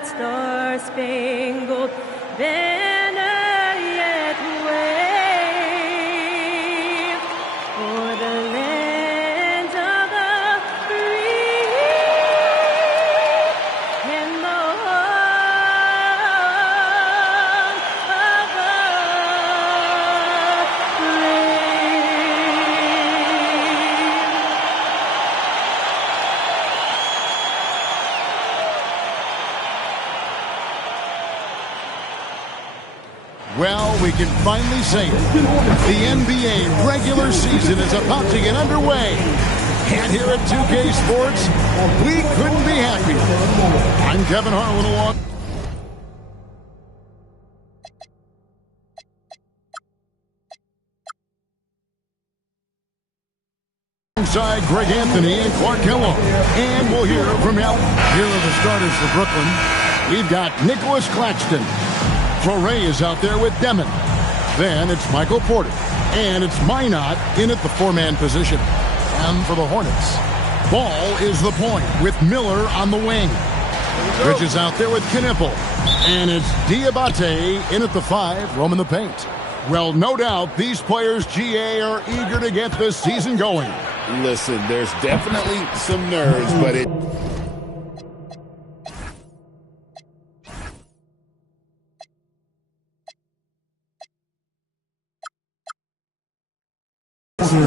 that star-spangled banner yet wave for the land of the free and the home of the Well, we can finally say it. The NBA regular season is about to get underway. And here at 2K Sports, we couldn't be happier. I'm Kevin Harlan along. Alongside Greg Anthony and Clark Kellogg. And we'll hear from him. Here are the starters for Brooklyn. We've got Nicholas Claxton. Torrey is out there with Demon. Then it's Michael Porter. And it's Minot in at the four-man position. And for the Hornets, Ball is the point with Miller on the wing. Bridges out there with Knipple. And it's Diabate in at the five, roaming the paint. Well, no doubt these players, GA, are eager to get this season going. Listen, there's definitely some nerves, but it...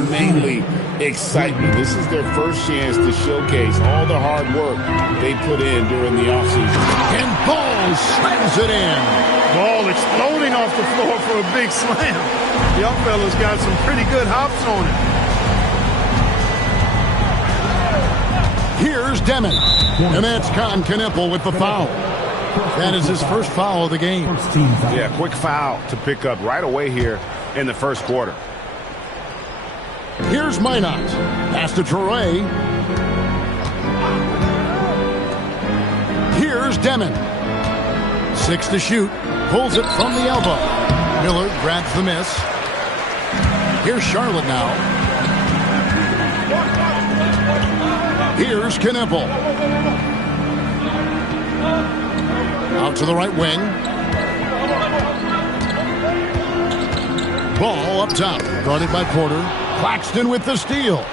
mainly excitement. This is their first chance to showcase all the hard work they put in during the offseason. And Ball slams it in. Ball exploding off the floor for a big slam. Young fella's got some pretty good hops on it. Here's Demon. And that's Con Knipple with the foul. That is his first foul of the game. Yeah, quick foul to pick up right away here in the first quarter. Here's Minot. Pass to Torrey. Here's Demon. 6 to shoot. Pulls it from the elbow. Miller grabs the miss. Here's Charlotte now. Here's Knipple. Out to the right wing. Ball up top. Guarded by Porter. Claxton with the steal.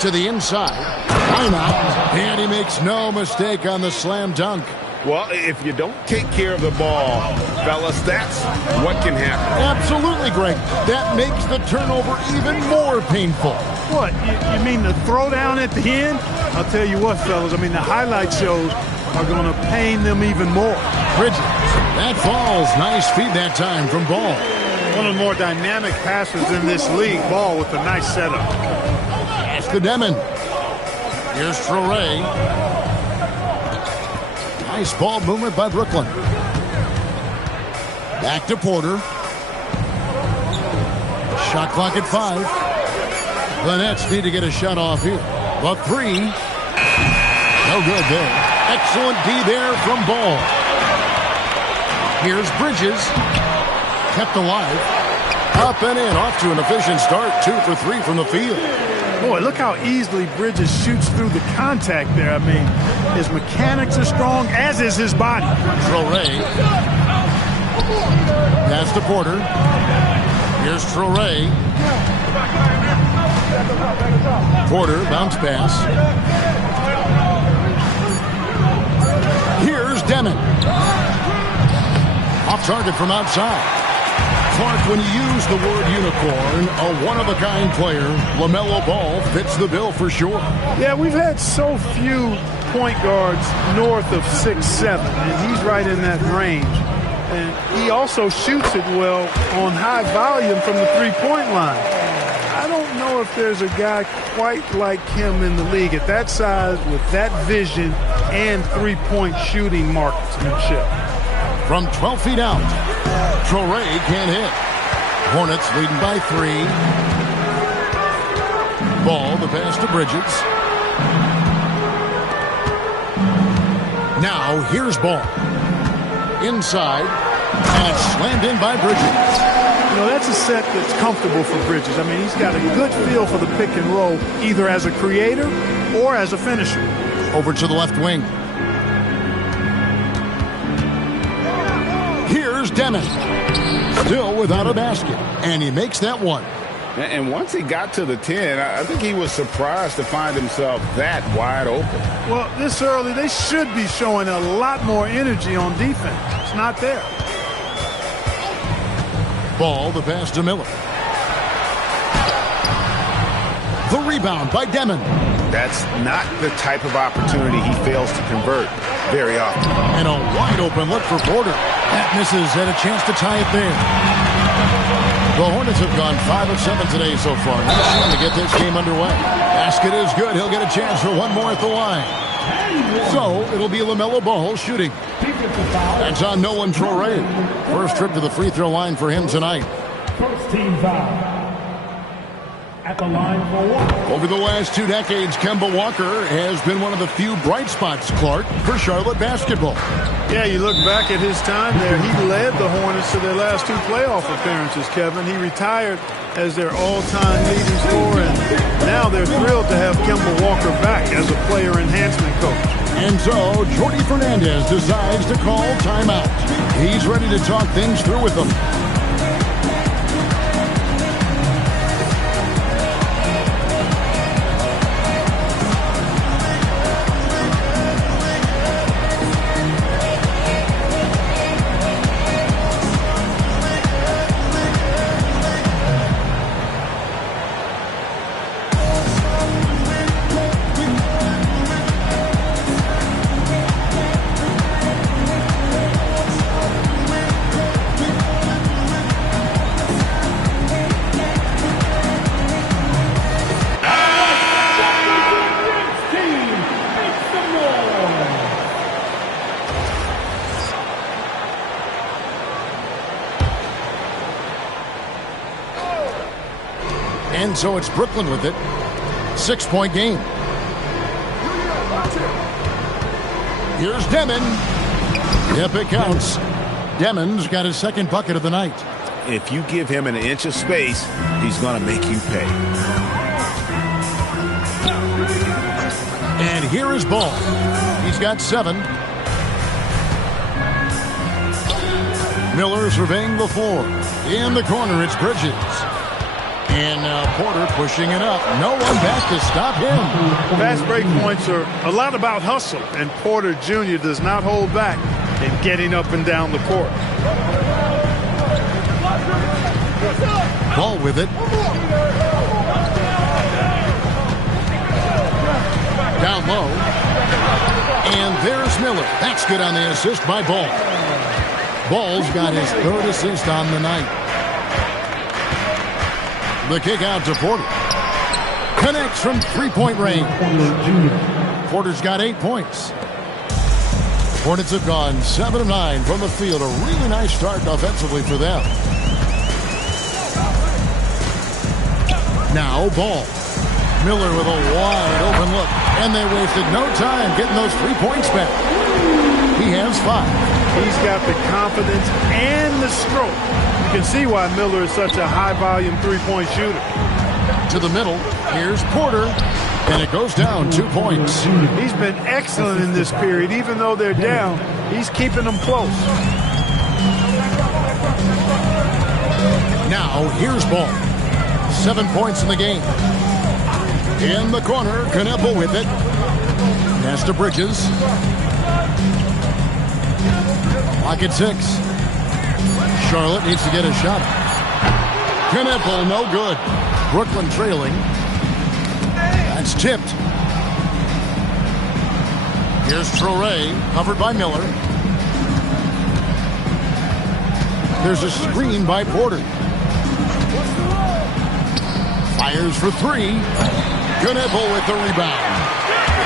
To the inside. Minot. And he makes no mistake on the slam dunk. Well, if you don't take care of the ball, fellas, that's what can happen. Absolutely, Greg. That makes the turnover even more painful. What? You mean the throwdown at the end? I'll tell you what, fellas. I mean, the highlight shows are going to pain them even more. Bridges. That falls. Nice feed that time from Ball. One of the more dynamic passers in this league. Ball with a nice setup. Pass to Demon. Here's Torrey. Nice ball movement by Brooklyn. Back to Porter. Shot clock at 5. The Nets need to get a shot off here. The three. No good there. Excellent D there from Ball. Here's Bridges. Kept alive. Up and in. Off to an efficient start. 2 for 3 from the field. Boy, look how easily Bridges shoots through the contact there. I mean, his mechanics are strong, as is his body. Torrey. Pass to Porter. Here's Torrey. Porter, bounce pass. Here's Demon. Off target from outside. Clark, when you use the word unicorn, a one-of-a-kind player, LaMelo Ball fits the bill for sure. Yeah, we've had so few point guards north of 6'7", and he's right in that range. And he also shoots it well on high volume from the three-point line. I don't know if there's a guy quite like him in the league at that size with that vision and three-point shooting marksmanship. From 12 feet out, Torrey can't hit. Hornets leading by 3. Ball, the pass to Bridges. Now, here's Ball. Inside, and it's slammed in by Bridges. You know, that's a set that's comfortable for Bridges. I mean, he's got a good feel for the pick and roll, either as a creator or as a finisher. Over to the left wing. Here's Deming. Still without a basket. And he makes that one. And once he got to the 10, I think he was surprised to find himself that wide open. Well, this early, they should be showing a lot more energy on defense. It's not there. Ball, the pass to Miller. The rebound by Deming. That's not the type of opportunity he fails to convert very often. And a wide open look for Porter. That misses, and a chance to tie it there. The Hornets have gone 5 of 7 today so far. Nice run to get this game underway. Basket is good. He'll get a chance for one more at the line. So it'll be LaMelo Ball shooting. That's on Nolan Traore. First trip to the free throw line for him tonight. First team foul. At the line for Walker. Over the last 2 decades, Kemba Walker has been one of the few bright spots, Clark, for Charlotte basketball. Yeah, you look back at his time there. He led the Hornets to their last 2 playoff appearances, Kevin. He retired as their all-time leading scorer, and now they're thrilled to have Kemba Walker back as a player enhancement coach. And so, Jordi Fernandez decides to call timeout. He's ready to talk things through with them. And so it's Brooklyn with it. 6-point game. Here's Deming. Yep, it counts. Deming's got his second bucket of the night. If you give him an inch of space, he's going to make you pay. And here is Ball. He's got 7. Miller surveying the floor. In the corner, it's Bridges. And now Porter pushing it up. No one back to stop him. Fast break points are a lot about hustle, and Porter Jr. does not hold back in getting up and down the court. Ball with it. Down low. And there's Miller. That's good on the assist by Ball. Ball's got his 3rd assist on the night. The kick out to Porter. Connects from 3-point range. Porter's got 8 points. Hornets have gone 7 of 9 from the field. A really nice start offensively for them. Now Ball. Miller with a wide open look. And they wasted no time getting those 3 points back. He has 5. He's got the confidence and the stroke. You can see why Miller is such a high-volume 3-point shooter. To the middle, here's Porter, and it goes down 2 points. He's been excellent in this period. Even though they're down, he's keeping them close. Now, here's Ball. 7 points in the game. In the corner, Kneppel with it. Pass to Bridges. Lock at 6. Charlotte needs to get a shot. Kneppel, no good. Brooklyn trailing. That's tipped. Here's Traore, covered by Miller. There's a screen by Porter. Fires for 3. Kneppel with the rebound.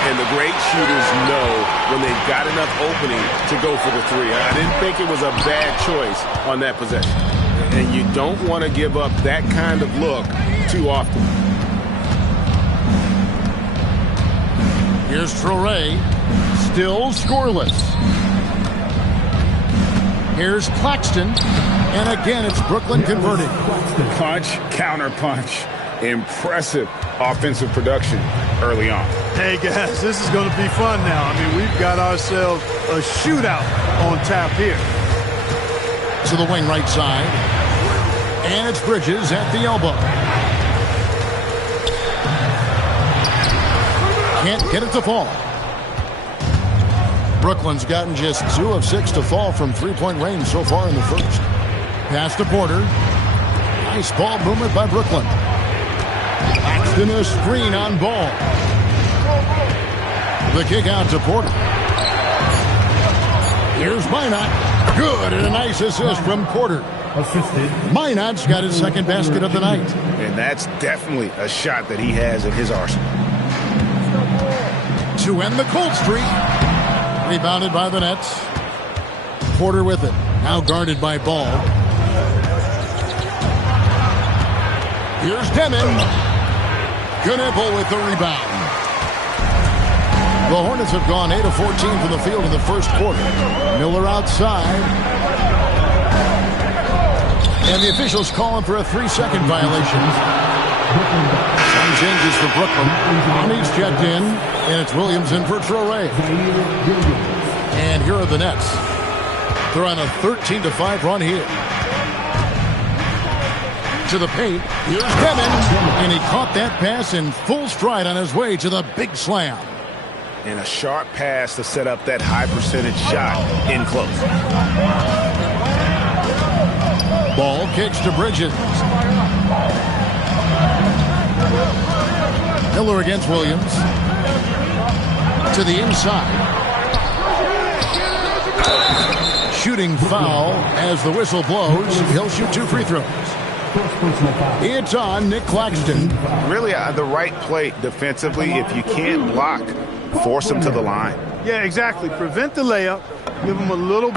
And the great shooters know when they've got enough opening to go for the 3. I didn't think it was a bad choice on that possession. And you don't want to give up that kind of look too often. Here's Traore. Still scoreless. Here's Claxton. And again, it's Brooklyn converting. Punch, counter punch. Impressive offensive production early on. Hey, guys, this is going to be fun now. I mean, we've got ourselves a shootout on tap here. To the wing right side. And it's Bridges at the elbow. Can't get it to fall. Brooklyn's gotten just 2 of 6 to fall from three-point range so far in the first. Pass to Porter. Nice ball movement by Brooklyn. Claxton a screen on Ball. The kick out to Porter. Here's Minot. Good, and a nice assist from Porter. Minot's got his second basket of the night. And that's definitely a shot that he has in his arsenal. To end the cold streak. Rebounded by the Nets. Porter with it. Now guarded by Ball. Here's Demon. Knueppel with the rebound. The Hornets have gone 8 of 14 from the field in the first quarter. Miller outside. And the officials calling for a 3-second violation. Some changes for Brooklyn. He's checked in, and it's Williams in for Traore. And here are the Nets. They're on a 13-5 run here. To the paint. Here's Demon. And he caught that pass in full stride on his way to the big slam. And a sharp pass to set up that high percentage shot in close. Ball kicks to Bridges. Miller against Williams. To the inside. Shooting foul as the whistle blows. He'll shoot 2 free throws. It's on Nick Claxton. Really the right play defensively. If you can't block, force him to the line. Yeah, exactly. Prevent the layup. Give him a little.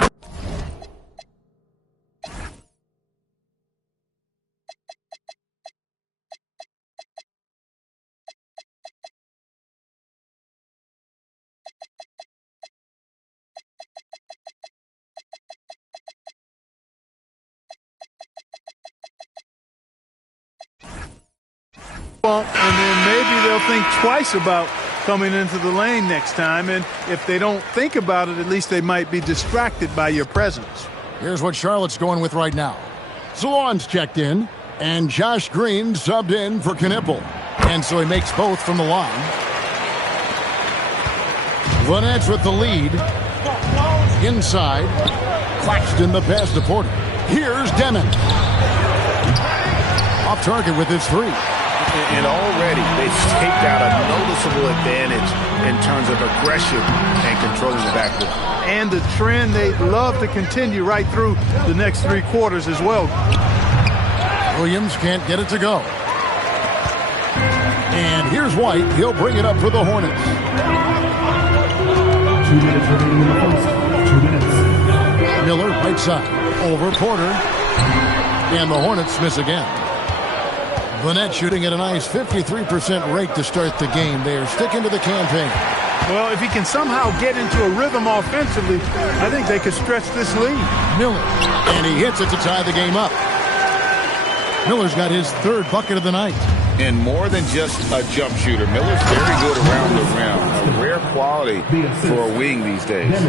And then maybe they'll think twice about coming into the lane next time. And if they don't think about it, at least they might be distracted by your presence. Here's what Charlotte's going with right now. Salon's checked in, and Josh Green subbed in for Knueppel. And so he makes both from the line. The Nets with the lead. Inside. Claxton the pass to Porter. Here's Demon. Off target with his 3. And already they've staked out a noticeable advantage in terms of aggression and controlling the backcourt. And the trend they'd love to continue right through the next 3 quarters as well. Williams can't get it to go. And here's White. He'll bring it up for the Hornets. 2 minutes remaining in the first. 2 minutes. Miller right side. Over Porter. And the Hornets miss again. The Nets shooting at a nice 53% rate to start the game. They are sticking to the campaign. Well, if he can somehow get into a rhythm offensively, I think they could stretch this lead. Miller. And he hits it to tie the game up. Miller's got his 3rd bucket of the night. And more than just a jump shooter, Miller's very good around the rim. A rare quality for a wing these days.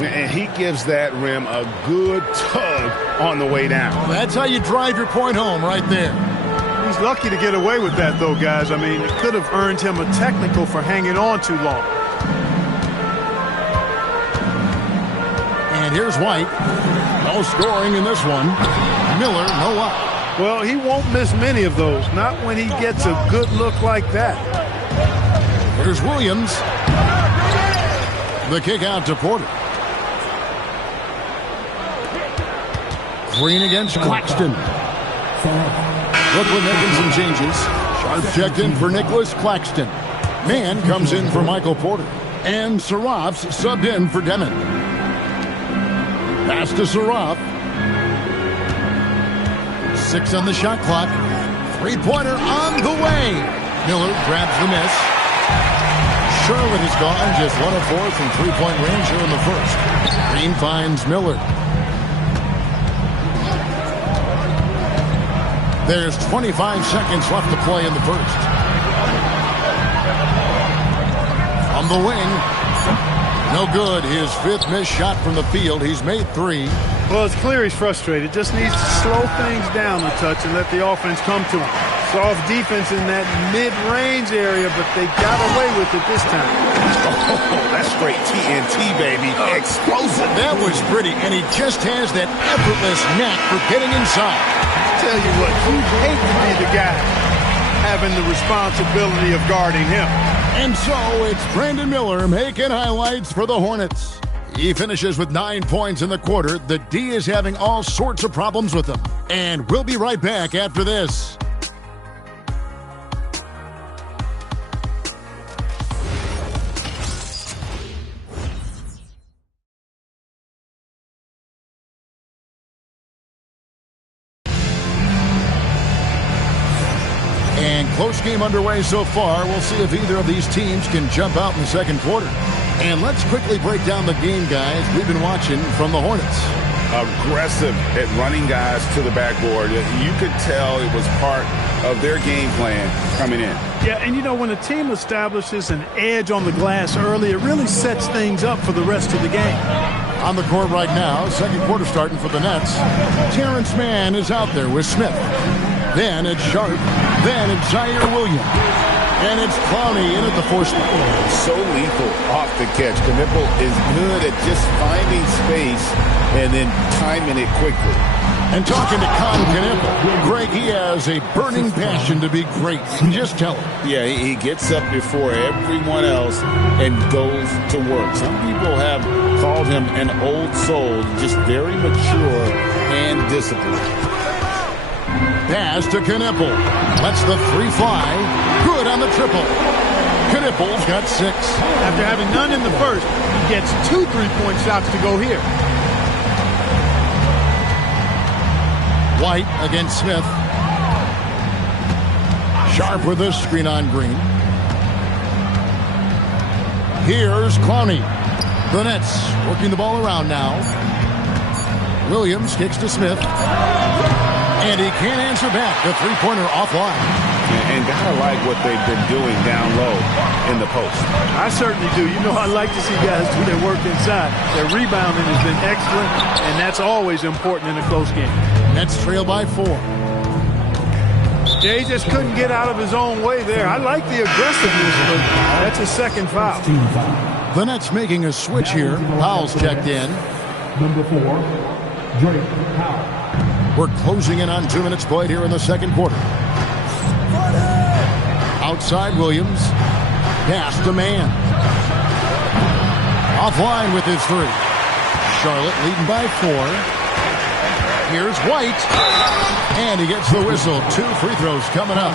And he gives that rim a good tug on the way down. That's how you drive your point home right there. He's lucky to get away with that, though, guys. I mean, it could have earned him a technical for hanging on too long. And here's White. No scoring in this one. Miller, no luck. Well, he won't miss many of those, not when he gets a good look like that. Here's Williams. The kick out to Porter. Green against Claxton. Brooklyn making some changes. Sharp checked in for Nicholas Claxton. Mann comes in for Michael Porter. And Saraf's subbed in for Demon. Pass to Saraf. 6 on the shot clock. 3-pointer on the way. Miller grabs the miss. Charlotte is gone. Just 1 of 4 from 3-point range here in the first. Green finds Miller. There's 25 seconds left to play in the first. On the wing. No good. His fifth missed shot from the field. He's made 3. Well, it's clear he's frustrated. Just needs to slow things down a touch and let the offense come to him. Soft defense in that mid-range area, but they got away with it this time. Oh, that's straight TNT, baby. Explosive. That was pretty, and he just has that effortless knack for getting inside. Tell you what, you hate to be the guy having the responsibility of guarding him. And so it's Brandon Miller making highlights for the Hornets. He finishes with 9 points in the quarter. The D is having all sorts of problems with him. And we'll be right back after this. And close game underway so far. We'll see if either of these teams can jump out in the second quarter. And let's quickly break down the game, guys, we've been watching from the Hornets. Aggressive at running guys to the backboard. You could tell it was part of their game plan coming in. Yeah, and you know, when a team establishes an edge on the glass early, it really sets things up for the rest of the game. On the court right now, second quarter starting for the Nets. Terrence Mann is out there with Smith. Then it's Sharp. Then it's Zaire Williams. And it's Clowney in at the 4 spot. So lethal off the catch. Knipple is good at just finding space and then timing it quickly. And talking to Con Knipple, Greg, he has a burning passion to be great. Just tell him. Yeah, he gets up before everyone else and goes to work. Some people have called him an old soul, just very mature and disciplined. Pass to Knipple. Lets the 3 fly. Good on the triple. Knipple's got 6. After having none in the first, he gets 2 3-point shots to go here. White against Smith. Sharp with a screen on Green. Here's Clowney. The Nets working the ball around now. Williams kicks to Smith. And he can't answer back. The 3-pointer offline. And gotta like what they've been doing down low in the post. I certainly do. You know, I like to see guys do their work inside. Their rebounding has been excellent, and that's always important in a close game. Nets trail by 4. Jay just couldn't get out of his own way there. I like the aggressiveness, but that's a second foul. The Nets making a switch here. Powell's checked in. Number 4, Drake Powell. We're closing in on 2 minutes played here in the second quarter. Outside Williams. Pass to Mann. Offline with his 3. Charlotte leading by 4. Here's White. And he gets the whistle. 2 free throws coming up.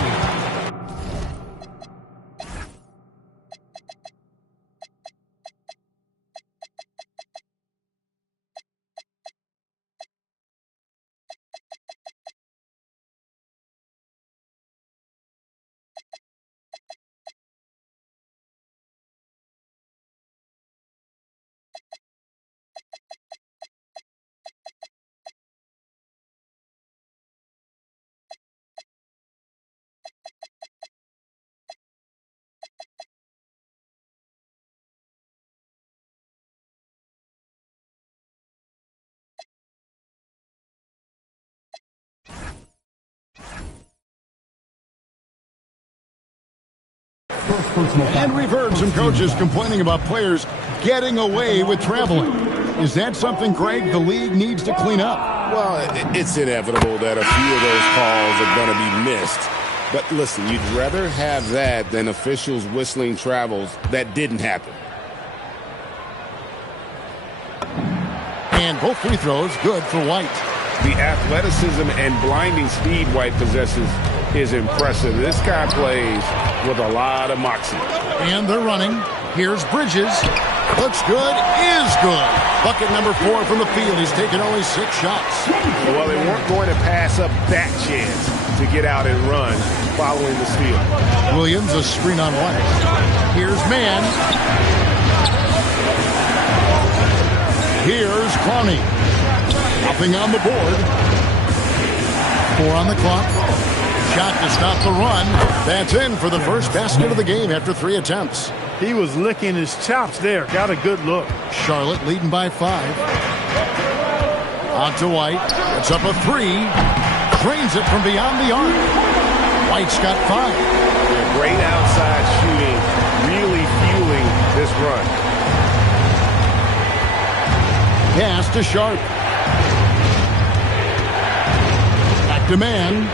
And we've heard some coaches complaining about players getting away with traveling. Is that something, Greg, the league needs to clean up? Well, it's inevitable that a few of those calls are going to be missed. But listen, you'd rather have that than officials whistling travels that didn't happen. And both free throws good for White. The athleticism and blinding speed White possesses is impressive. This guy plays with a lot of moxie. And they're running. Here's Bridges. Looks good, is good. Bucket number 4 from the field. He's taken only 6 shots. Well, they weren't going to pass up that chance to get out and run following the steal. Williams, a screen on White. Here's Mann. Here's Clowney. Nothing on the board. 4 on the clock. shot to stop the run. That's in for the first basket of the game after 3 attempts. He was licking his chops there. Got a good look. Charlotte leading by 5. On to White. It's up a 3. Drains it from beyond the arc. White's got 5. Great outside shooting, really fueling this run. Pass to Sharp. Back to Man.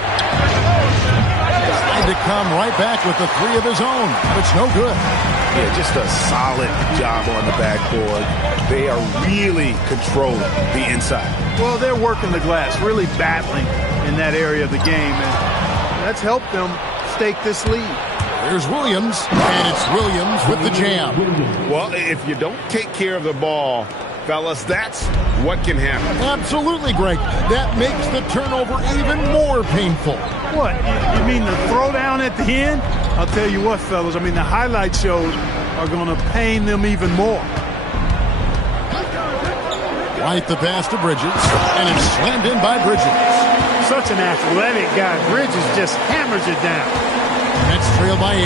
Tried to come right back with the 3 of his own, but it's no good. Yeah, just a solid job on the backboard. They are really controlling the inside. Well, they're working the glass, really battling in that area of the game, and that's helped them stake this lead. Here's Williams, and it's Williams with the jam. Well, if you don't take care of the ball, fellas, that's what can happen. Absolutely, Greg. That makes the turnover even more painful. What? You mean the throwdown at the end? I'll tell you what, fellas. I mean, the highlight shows are going to pain them even more. White the pass to Bridges, and it's slammed in by Bridges. Such an athletic guy. Bridges just hammers it down. Nets trail by 8,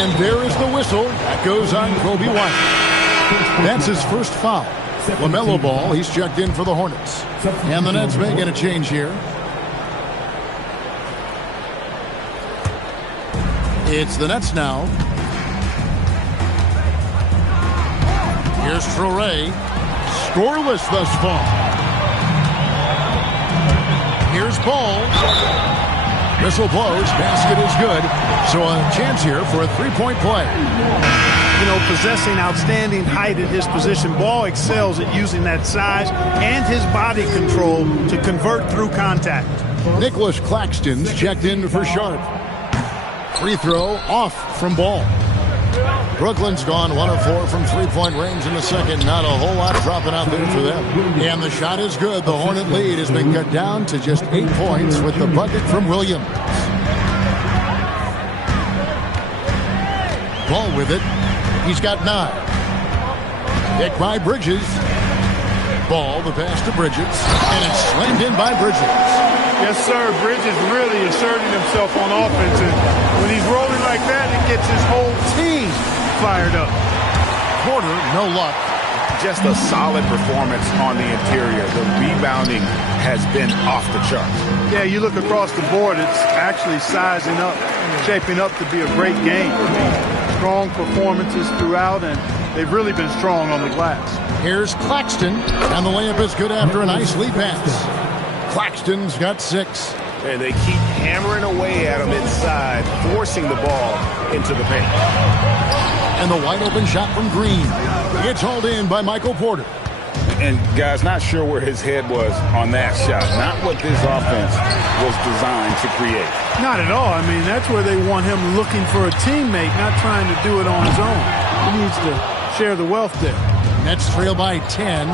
and there is the whistle. That goes on Kobe White. That's his first foul. LaMelo Ball, he's checked in for the Hornets. And the Nets making a change here. It's the Nets now. Here's Traoré. Scoreless thus far. Here's Ball. Whistle blows. Basket is good. So a chance here for a 3-point play. You know, possessing outstanding height at his position, Ball excels at using that size and his body control to convert through contact. Nicholas Claxton's checked in for Sharp. Free throw off from Ball. Brooklyn's gone 1 of 4 from 3-point range in the second. Not a whole lot dropping out there for them. And the shot is good. The Hornet lead has been cut down to just 8 points with the bucket from Williams. Ball with it. He's got 9. Hit by Bridges. Ball, the pass to Bridges. And it's slammed in by Bridges. Yes, sir. Bridges really asserting himself on offense. And when he's rolling like that, it gets his whole team fired up. Porter, no luck. Just a solid performance on the interior. The rebounding has been off the charts. Yeah, you look across the board, it's actually sizing up, shaping up to be a great game. Strong performances throughout, and they've really been strong on the glass. Here's Claxton, and the layup is good after a nice lead pass. Claxton's got 6. And they keep hammering away at him inside, forcing the ball into the paint. And the wide open shot from Green. It's hauled in by Michael Porter. And, guys, not sure where his head was on that shot. Not what this offense was designed to create. Not at all. I mean, that's where they want him looking for a teammate, not trying to do it on his own. He needs to share the wealth there. Nets trail by 10.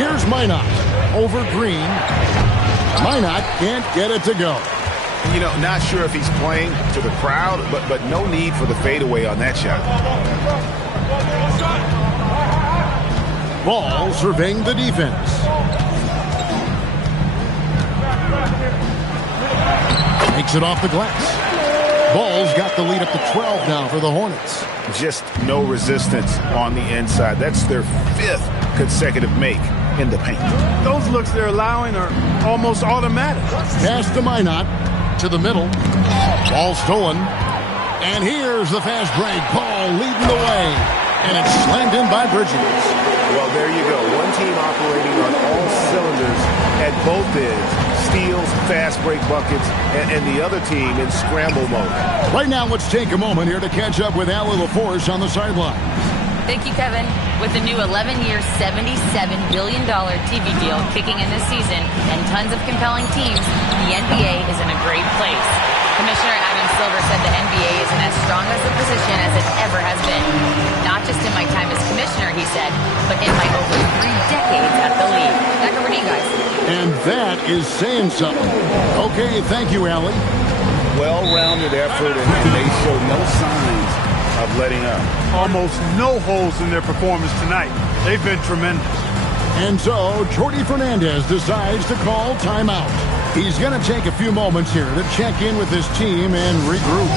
Here's Minot over Green. Minot can't get it to go. You know, not sure if he's playing to the crowd, but no need for the fadeaway on that shot. Ball surveying the defense. Takes it off the glass. Ball's got the lead up to 12 now for the Hornets. Just no resistance on the inside. That's their 5th consecutive make in the paint. Those looks they're allowing are almost automatic. Pass to Minot. To the middle. Ball stolen. And here's the fast break. Ball leading the way. And it's slammed in by Bridges. Well, there you go. One team operating on all cylinders at both ends. Steals, fast break buckets, and the other team in scramble mode. Right now, let's take a moment here to catch up with Allie LaForce on the sideline. Thank you, Kevin. With the new 11-year, $77 billion TV deal kicking in this season and tons of compelling teams, the NBA is in a great place. Commissioner Adam Silver said the NBA is in as strong as a position as it ever has been. Not just in my time as commissioner, he said, but in my over 3 decades at the league. Back over to you guys. And that is saying something. Okay, thank you, Allie. Well-rounded effort, and they show no signs of letting up. Almost no holes in their performance tonight. They've been tremendous. And so Jordy Fernandez decides to call timeout. He's going to take a few moments here to check in with his team and regroup.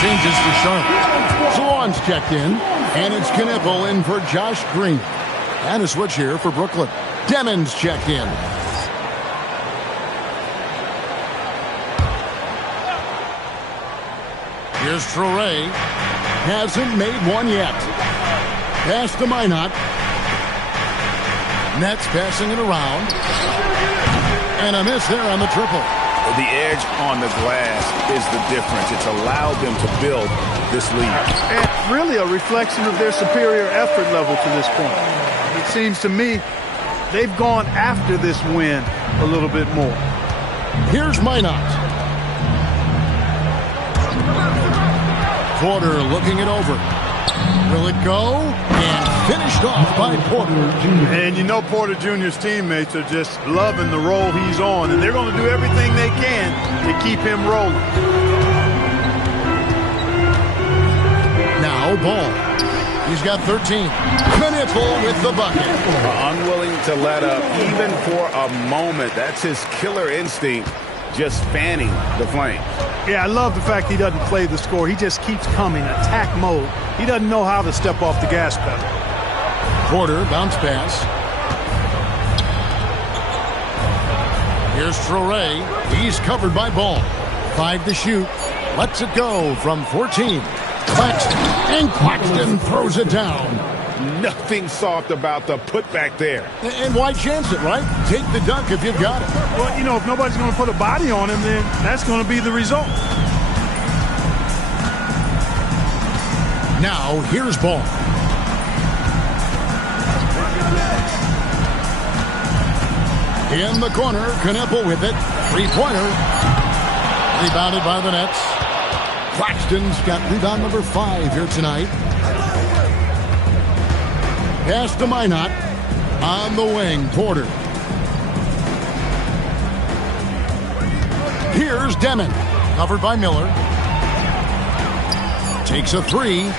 Changes for Charlotte. Swan's checked in, and it's Knippel in for Josh Green. And a switch here for Brooklyn. Demons checked in. Here's Traore. Hasn't made one yet. Pass to Minot. Nets passing it around. And a miss there on the triple. The edge on the glass is the difference. It's allowed them to build this lead. And really a reflection of their superior effort level to this point. It seems to me they've gone after this win a little bit more. Here's Minot. Porter looking it over. Will it go? And finished off by Porter. And you know Porter Jr.'s teammates are just loving the role he's on, and they're going to do everything they can to keep him rolling. Now Ball. He's got 13. Knippel with the bucket. Unwilling to let up even for a moment. That's his killer instinct, just fanning the flame. Yeah, I love the fact he doesn't play the score. He just keeps coming, attack mode. He doesn't know how to step off the gas pedal. Porter, bounce pass. Here's Traore. He's covered by Ball. 5 to shoot. Lets it go from 14. Claxton. And Claxton throws it down. Nothing soft about the putback there. And why chance it, right? Take the dunk if you've got it. Well, you know, if nobody's going to put a body on him, then that's going to be the result. Now, here's Ball. In the corner, Knippel with it. Three-pointer. Rebounded by the Nets. Claxton's got rebound number 5 here tonight. Pass to Minot. On the wing, Porter. Here's Demon. Covered by Miller. Takes a 3.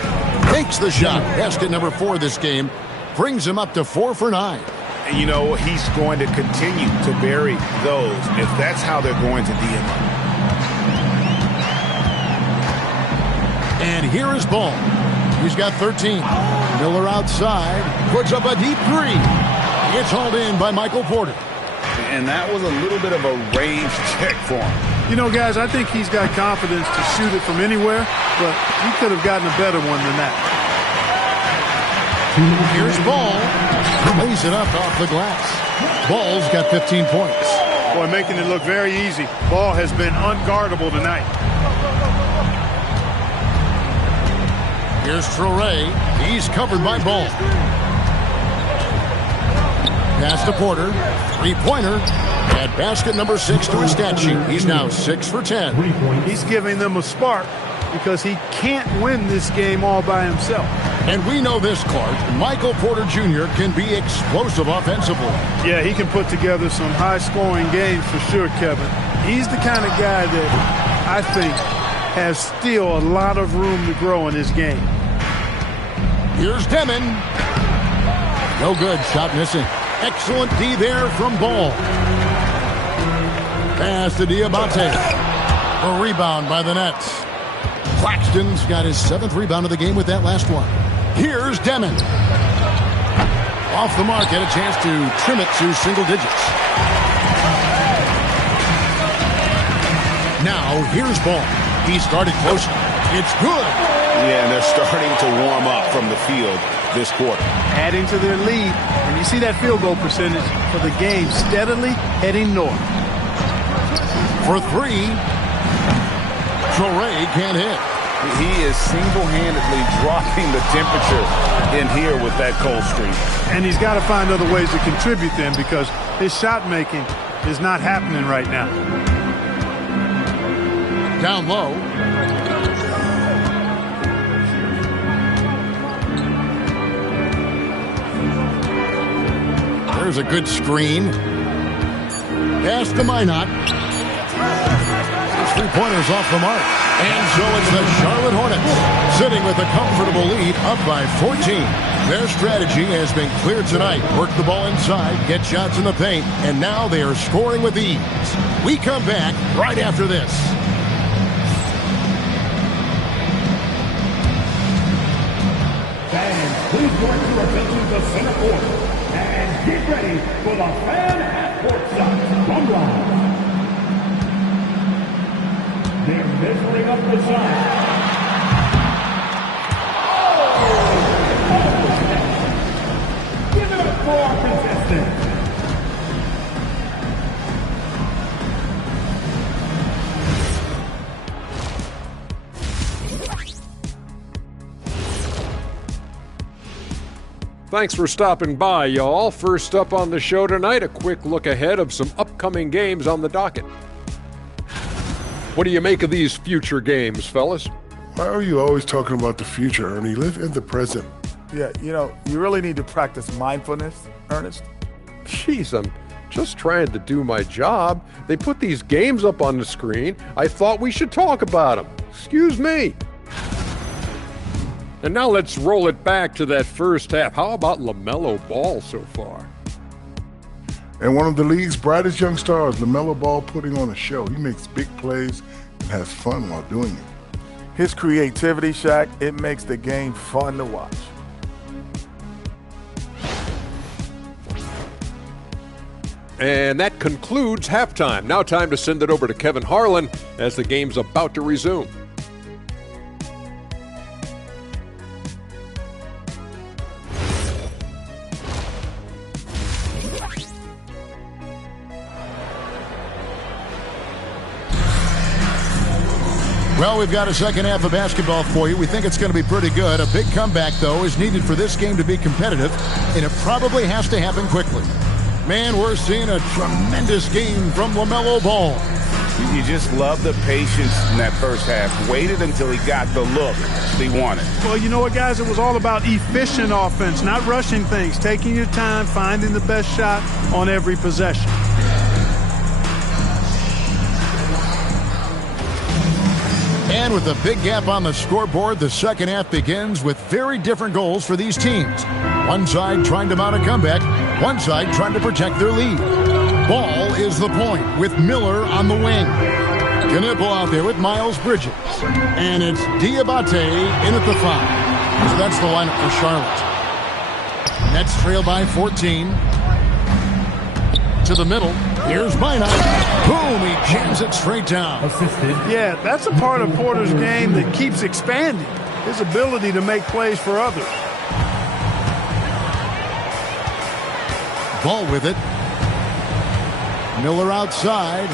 Takes the shot. Basket number 4 this game. Brings him up to 4 for 9. And you know, he's going to continue to bury those if that's how they're going to DM him. And here is Ball. He's got 13. Miller outside. Puts up a deep 3. It's hauled in by Michael Porter. And that was a little bit of a range check for him. You know, guys, I think he's got confidence to shoot it from anywhere, but he could have gotten a better one than that. Here's Ball. Lays it up off the glass. Ball's got 15 points. Boy, making it look very easy. Ball has been unguardable tonight. Here's Traore. He's covered by Ball. Pass to Porter. Three-pointer. At basket number 6 to his stat sheet. He's now 6 for 10. He's giving them a spark because he can't win this game all by himself. And we know this, Clark. Michael Porter Jr. can be explosive offensively. Yeah, he can put together some high-scoring games for sure, Kevin. He's the kind of guy that I think has still a lot of room to grow in his game. Here's Demon. No good. Shot missing. Excellent D there from Ball. Pass to Diabate. A rebound by the Nets. Claxton's got his 7th rebound of the game with that last one. Here's Demon. Off the mark, had a chance to trim it to single digits. Now, here's Ball. He started close. It's good. Yeah, and they're starting to warm up from the field this quarter. Adding to their lead, and you see that field goal percentage for the game steadily heading north. For 3, Torrey can't hit. He is single-handedly dropping the temperature in here with that cold streak. And he's got to find other ways to contribute then, because his shot making is not happening right now. Down low. There's a good screen. Pass to Minot. 3-pointers off the mark. And so it's the Charlotte Hornets sitting with a comfortable lead up by 14. Their strategy has been clear tonight. Work the ball inside, get shots in the paint, and now they are scoring with ease. We come back right after this. Fans, please work your attention to center court. And get ready for the fan half-court shot from Ron. They're measuring up the shot. Oh! Give it up for our contestants. Thanks for stopping by, y'all. First up on the show tonight, a quick look ahead of some upcoming games on the docket. What do you make of these future games, fellas? Why are you always talking about the future, Ernie? Live in the present. Yeah, you really need to practice mindfulness, Ernest. Jeez, I'm just trying to do my job. They put these games up on the screen. I thought we should talk about them. Excuse me. And now let's roll it back to that first half. How about LaMelo Ball so far? And one of the league's brightest young stars, LaMelo Ball, putting on a show. He makes big plays and has fun while doing it. His creativity, Shaq, it makes the game fun to watch. And that concludes halftime. Now time to send it over to Kevin Harlan as the game's about to resume. Well, we've got a second half of basketball for you. We think it's going to be pretty good. A big comeback, though, is needed for this game to be competitive, and it probably has to happen quickly. Man, we're seeing a tremendous game from LaMelo Ball. You just love the patience in that first half. Waited until he got the look he wanted. Well, you know what, guys? It was all about efficient offense, not rushing things, taking your time, finding the best shot on every possession. And with a big gap on the scoreboard, the second half begins with very different goals for these teams. One side trying to mount a comeback, one side trying to protect their lead. Ball is the point with Miller on the wing. Knipple out there with Miles Bridges. And it's Diabate in at the 5. So that's the lineup for Charlotte. Nets trail by 14. To the middle. Here's Minot. Boom, he jams it straight down. Assisted. Yeah, that's a part of Porter's game that keeps expanding. His ability to make plays for others. Ball with it. Miller outside.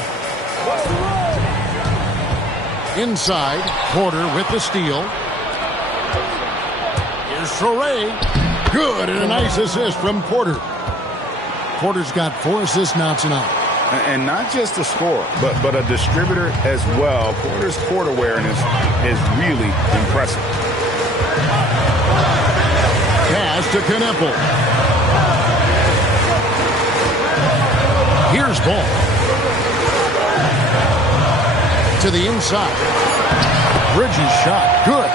Inside. Porter with the steal. Here's Torrey. Good, and a nice assist from Porter. Porter's got 4 assists now tonight. And not just a scorer, but a distributor as well. Porter's court awareness is really impressive. Pass to Knipple. Here's Ball. To the inside. Bridges shot. Good.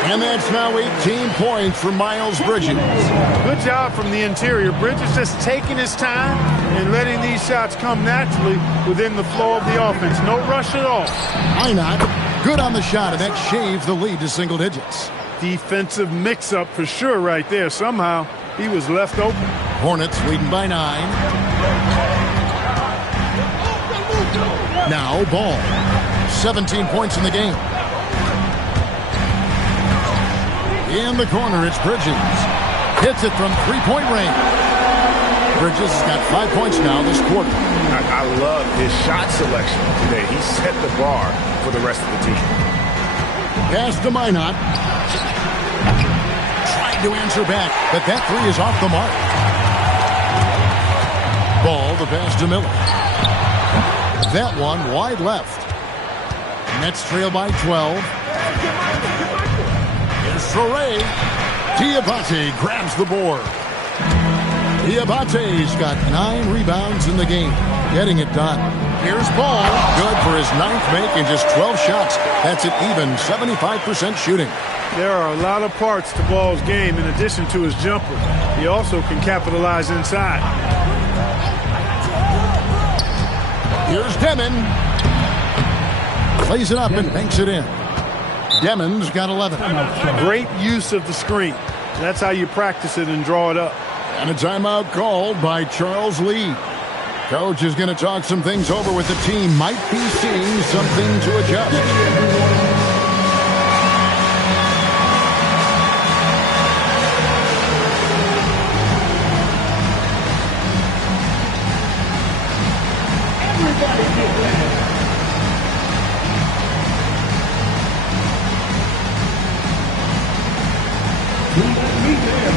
And that's now 18 points for Miles Bridges. Good job from the interior. Bridges just taking his time, and letting these shots come naturally within the flow of the offense. No rush at all. Minot, good on the shot, and that shaves the lead to single digits. Defensive mix-up for sure right there. Somehow he was left open. Hornets leading by 9. Now Ball. 17 points in the game. In the corner, it's Bridges. Hits it from three-point range. Bridges has got 5 points now this quarter. I love his shot selection today. He set the bar for the rest of the team. Pass to Minot. Trying to answer back, but that three is off the mark. Ball, the pass to Miller. That one wide left. Nets trail by 12. Here's Foray. Diabate grabs the board. Diabate's got 9 rebounds in the game, getting it done. Here's Ball, good for his 9th make in just 12 shots. That's an even 75% shooting. There are a lot of parts to Ball's game in addition to his jumper. He also can capitalize inside. Here's Demon. Plays it up and banks it in. Demon's got 11. Great use of the screen. That's how you practice it and draw it up. And a timeout called by Charles Lee. Coach is going to talk some things over with the team. Might be seeing something to adjust. Everybody get ready. Meet them.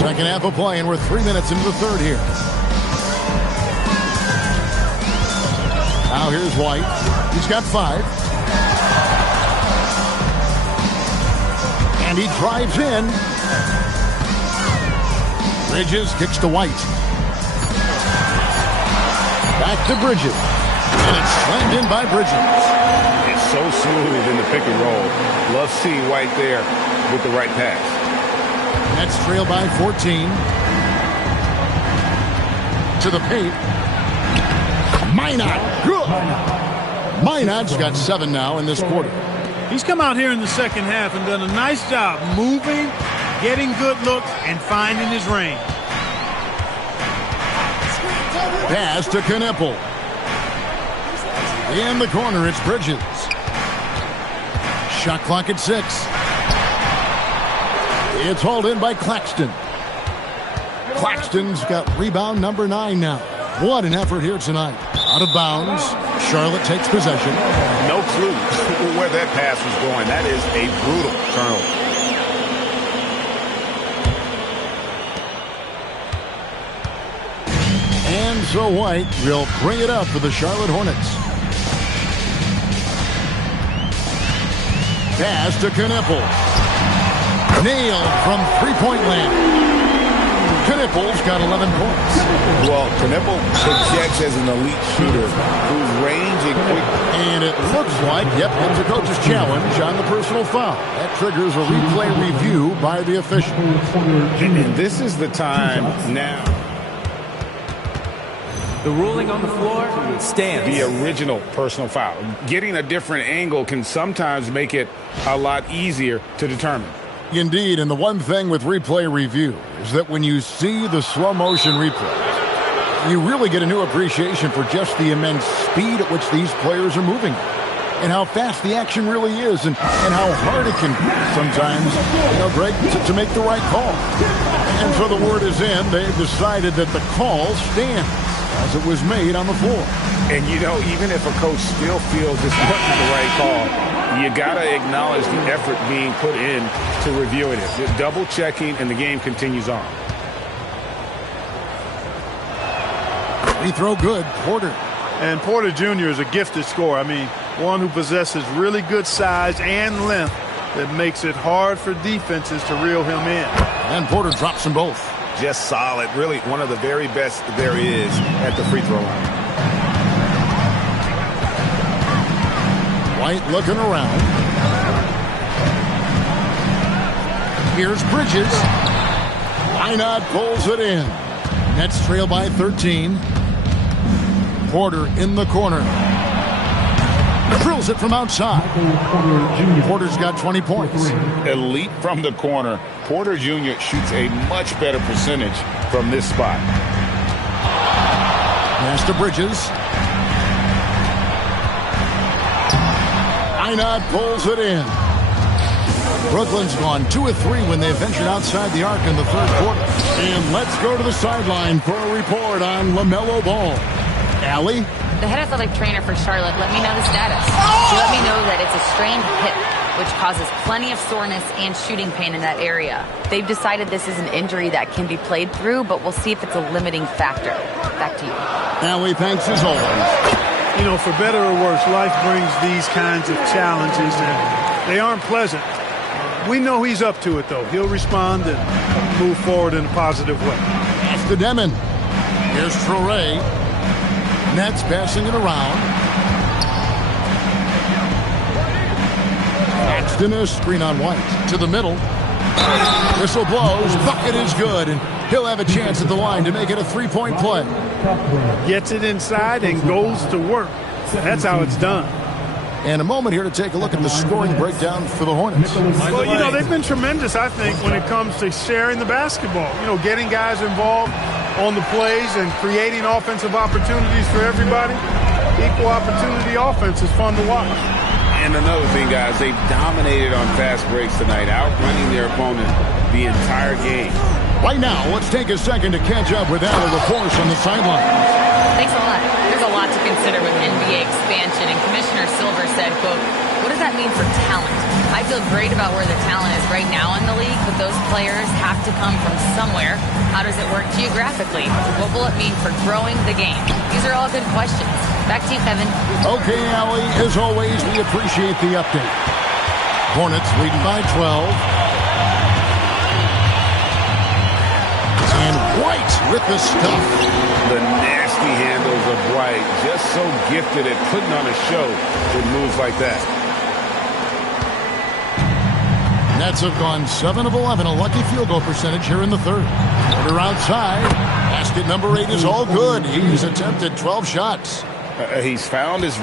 Second half of play, and we're 3 minutes into the third here. Now here's White. He's got 5. And he drives in. Bridges kicks to White. Back to Bridges. And it's slammed in by Bridges. It's so smooth in the pick and roll. Love seeing White there with the right pass. Nets trail by 14. To the paint. Minot. Good. Minot's got 7 now in this quarter. He's come out here in the second half and done a nice job moving, getting good looks, and finding his range. Pass to Knipple. In the corner, it's Bridges. Shot clock at 6. It's hauled in by Claxton. Claxton's got rebound number 9 now. What an effort here tonight. Out of bounds. Charlotte takes possession. No clue where that pass was going. That is a brutal turnover. And so White will bring it up for the Charlotte Hornets. Pass to Knipple. Nailed from three-point land. Knipple's got 11 points. Well, Knipple projects as an elite shooter whose range and quick. And it looks like, yep, it's a coach's challenge on the personal foul. That triggers a replay review by the official. And this is the time now. The ruling on the floor stands. The original personal foul. Getting a different angle can sometimes make it a lot easier to determine. Indeed, and the one thing with replay review is that when you see the slow motion replay, you really get a new appreciation for just the immense speed at which these players are moving. and how fast the action really is and how hard it can be sometimes, Greg, to make the right call. And so the word is in. They've decided that the call stands as it was made on the floor. And, even if a coach still feels this wasn't the right call, you got to acknowledge the effort being put in to reviewing it. Just double-checking, and the game continues on. Free throw good, Porter. And Porter Jr. is a gifted scorer. I mean, one who possesses really good size and length that makes it hard for defenses to reel him in. And Porter drops them both. Just solid. Really one of the very best there is at the free throw line. White looking around. Here's Bridges. Wynot pulls it in. Nets trail by 13. Porter in the corner. Drills it from outside. Porter's got 20 points. Elite from the corner. Porter Jr. shoots a much better percentage from this spot. Pass to Bridges. Wynot pulls it in. Brooklyn's gone 2 of 3 when they ventured outside the arc in the third quarter. And let's go to the sideline for a report on LaMelo Ball. Allie? The head athletic trainer for Charlotte let me know the status. She let me know that it's a strained hip, which causes plenty of soreness and shooting pain in that area. They've decided this is an injury that can be played through, but we'll see if it's a limiting factor. Back to you. Allie, thanks as always. For better or worse, life brings these kinds of challenges, and they aren't pleasant. We know he's up to it, though. He'll respond and move forward in a positive way. Pass to Demon. Here's Traore. Nets passing it around. Paxton a screen on White. To the middle. Whistle blows. Bucket is good, and he'll have a chance at the line to make it a three-point play. Gets it inside and goes to work. That's how it's done. And a moment here to take a look at the scoring breakdown for the Hornets. Well, they've been tremendous, I think, when it comes to sharing the basketball. Getting guys involved on the plays and creating offensive opportunities for everybody. Equal opportunity offense is fun to watch. And another thing, guys, they've dominated on fast breaks tonight, outrunning their opponent the entire game. Right now, let's take a second to catch up with Allie LaForce on the sideline. Thanks a lot. There's a lot to consider with NBA expansion, and Commissioner Silver said, quote, "What does that mean for talent? I feel great about where the talent is right now in the league, but those players have to come from somewhere. How does it work geographically? What will it mean for growing the game?" These are all good questions. Back to you, Kevin. Okay, Allie, as always, we appreciate the update. Hornets leading by 12. And White with the stuff. The nasty handles of White, just so gifted at putting on a show with moves like that. Nets have gone 7 of 11, a lucky field goal percentage here in the third. Porter outside. Basket number 8 is all good. He's attempted 12 shots. He's found his...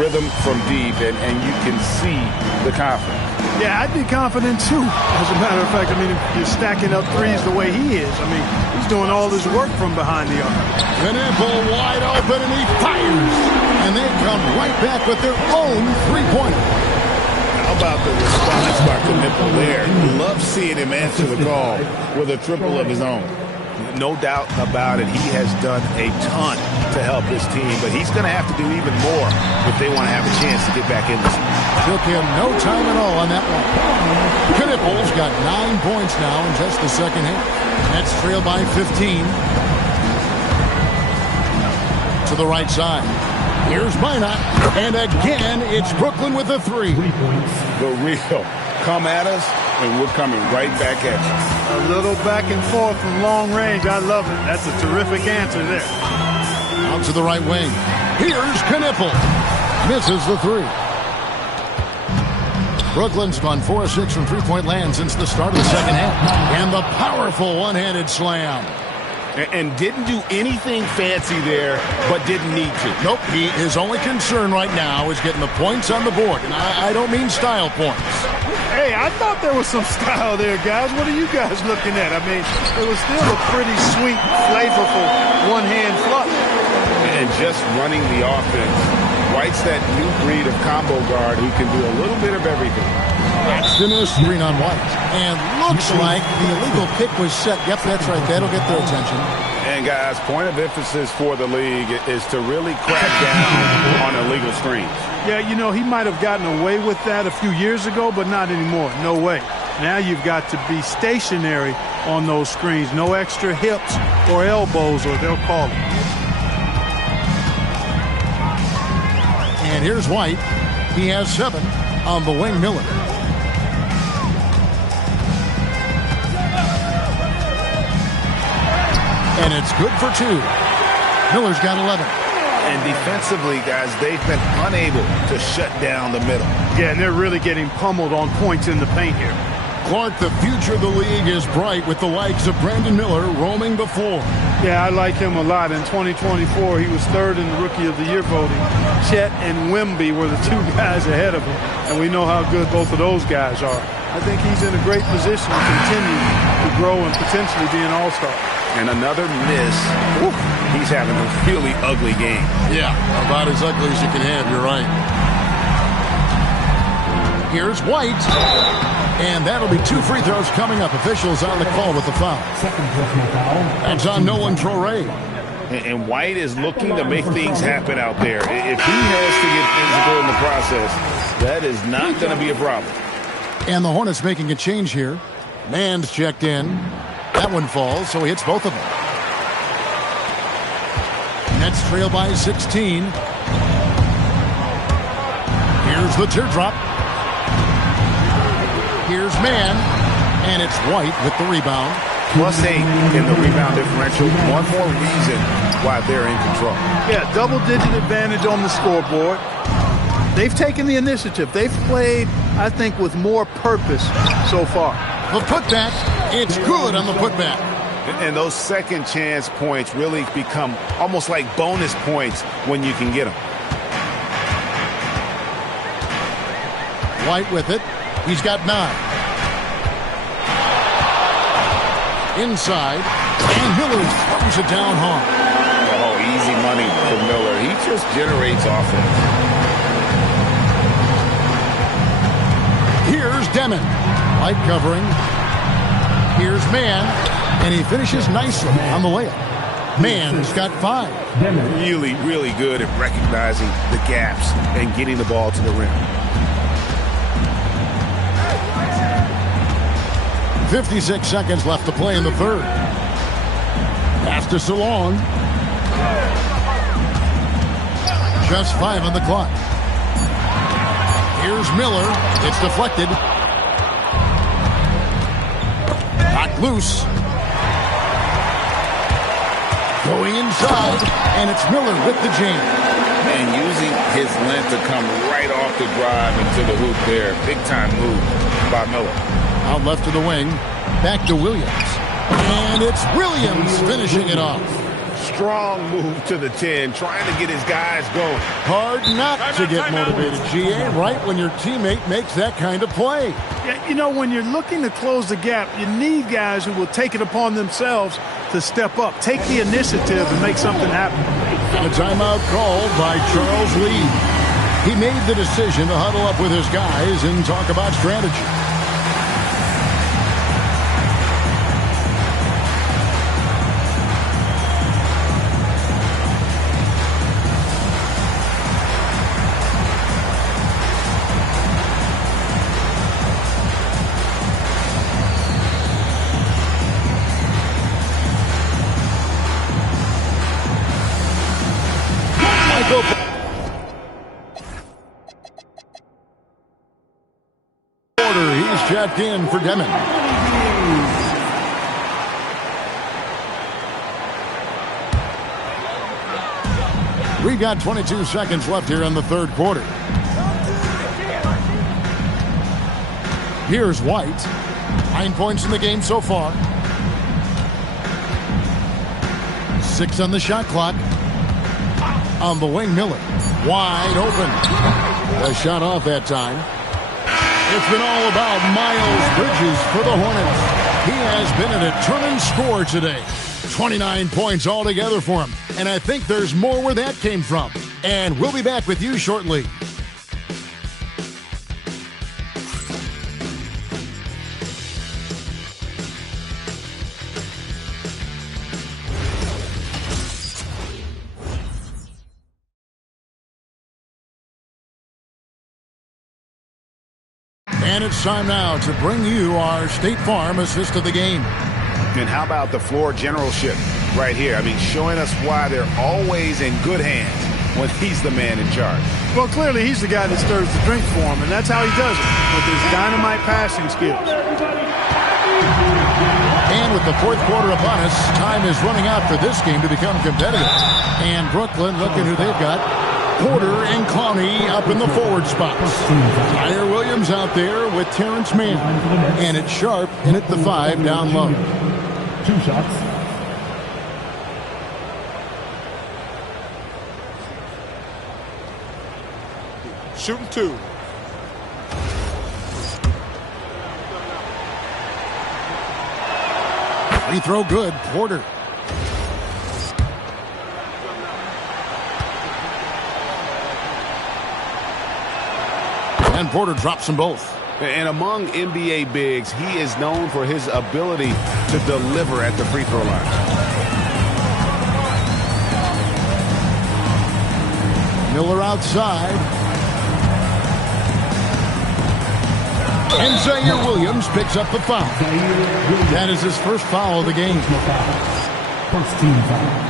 rhythm from deep, and you can see the confidence. Yeah, I'd be confident too. As a matter of fact, if you're stacking up threes the way he is, he's doing all this work from behind the arc. Knipple wide open, and he fires. And they come right back with their own three-pointer. How about the response by Knipple there? Love seeing him answer the call with a triple of his own. No doubt about it. He has done a ton to help his team, but he's going to have to do even more if they want to have a chance to get back in this one. Took him no time at all on that one. Knipples got 9 points now in just the second half. Nets trail by 15. To the right side. Here's Minot. And again, it's Brooklyn with a 3. The real. Come at us, and we're coming right back at you. A little back and forth from long range. I love it. That's a terrific answer there. Out to the right wing. Here's Knippel. Misses the 3. Brooklyn's gone 4 of 6 from three-point land since the start of the second half. And the powerful one-handed slam. And didn't do anything fancy there, but didn't need to. Nope, his only concern right now is getting the points on the board. And I don't mean style points. Hey, I thought there was some style there, guys. What are you guys looking at? I mean, it was still a pretty sweet, flavorful one-hand flush. And just running the offense. White's that new breed of combo guard who can do a little bit of everything. Claxton is screen on White. And looks like the illegal pick was set. Yep, that's right. That'll get their attention. And, guys, point of emphasis for the league is to really crack down on illegal screens. Yeah, you know, he might have gotten away with that a few years ago, but not anymore. No way. Now you've got to be stationary on those screens. No extra hips or elbows, or they'll call it. And here's White. He has 7 on the wing. Miller. And it's good for 2. Miller's got 11. And defensively, guys, they've been unable to shut down the middle. Yeah, and they're really getting pummeled on points in the paint here. Clark, the future of the league is bright with the likes of Brandon Miller roaming the floor. Yeah, I like him a lot. In 2024, he was 3rd in the Rookie of the Year voting. Chet and Wemby were the 2 guys ahead of him, and we know how good both of those guys are. I think he's in a great position to continue to grow and potentially be an all-star. And another miss. Woo, he's having a really ugly game. Yeah, about as ugly as you can have. You're right. Here's White. And that'll be 2 free throws coming up. Officials on the call with the foul. That's on Nolan Traore. And White is looking to make things happen out there. If he has to get physical in the process, that is not going to be a problem. And the Hornets making a change here. Mann's checked in. That one falls, so he hits both of them. Nets trail by 16. Here's the teardrop. Here's Mann, and it's White with the rebound. +8 in the rebound differential. One more reason why they're in control. Yeah, double-digit advantage on the scoreboard. They've taken the initiative. They've played, I think, with more purpose so far. The putback, it's good on the putback. And those second chance points really become almost like bonus points when you can get them. White with it. He's got 9. Inside, and Miller throws it down hard. Oh, easy money for Miller. He just generates offense. Here's Demon. Light covering. Here's Mann, and he finishes nicely on the layup. Mann's got 5. Really, really good at recognizing the gaps and getting the ball to the rim. 56 seconds left to play in the third. Pass to Salong. Just 5 on the clock. Here's Miller. It's deflected. Knocked loose. Going inside, and it's Miller with the jam. And using his length to come right off the drive into the hoop there. Big-time move by Miller. Out left to the wing. Back to Williams. And it's Williams finishing it off. Strong move to the 10, trying to get his guys going. Hard not to get motivated, GA, right when your teammate makes that kind of play. Yeah, you know, when you're looking to close the gap, you need guys who will take it upon themselves to step up, take the initiative, and make something happen. A timeout called by Charles Lee. He made the decision to huddle up with his guys and talk about strategy. checked in for Demon. We've got 22 seconds left here in the third quarter. Here's White. 9 points in the game so far. 6 on the shot clock. On the wing, Miller. Wide open. A shot off that time. It's been all about Miles Bridges for the Hornets. He has been a determined scorer today. 29 points altogether for him. And I think there's more where that came from. And we'll be back with you shortly. And it's time now to bring you our State Farm assist of the game. And how about the floor generalship right here? I mean, showing us why they're always in good hands when he's the man in charge. Well, clearly he's the guy that stirs the drink for him, and that's how he does it, with his dynamite passing skills. And with the fourth quarter upon us, time is running out for this game to become competitive. And Brooklyn, looking who they've got. Porter and Clowney up in the forward spots. Tyler Williams out there with Terrence Mann. And it's Sharp in at the 5 down low. 2 shots. Shooting 2. Free throw good. Porter. And Porter drops them both. And among NBA bigs, he is known for his ability to deliver at the free throw line. Miller outside. And Zaire Williams picks up the foul. That is his first foul of the game. First team foul.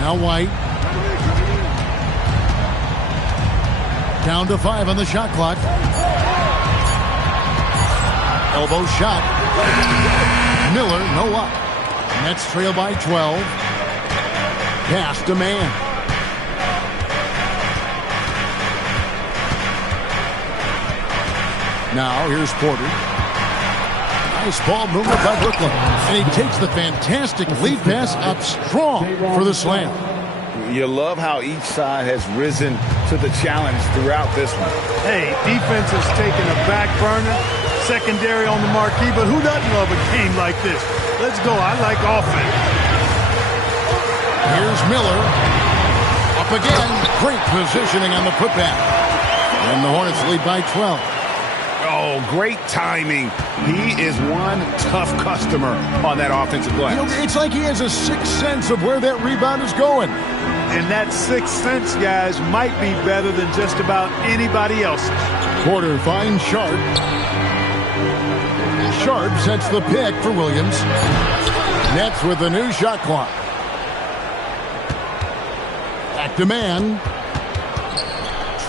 Now White. Down to 5 on the shot clock. Elbow shot. Miller, no luck. Nets trail by 12. Pass to Mann. Now here's Porter. Nice ball movement by Brooklyn. And he takes the fantastic lead pass up strong for the slam. You love how each side has risen to the challenge throughout this one. Hey, defense has taken a back burner, secondary on the marquee, but who doesn't love a game like this? Let's go. I like offense. Here's Miller. Up again. Great positioning on the putback. And the Hornets lead by 12. Oh, great timing. He is one tough customer on that offensive glass. You know, it's like he has a sixth sense of where that rebound is going. And that sixth sense, guys, might be better than just about anybody else's. Porter finds Sharp. Sharp sets the pick for Williams. Nets with the new shot clock. Back to Mann.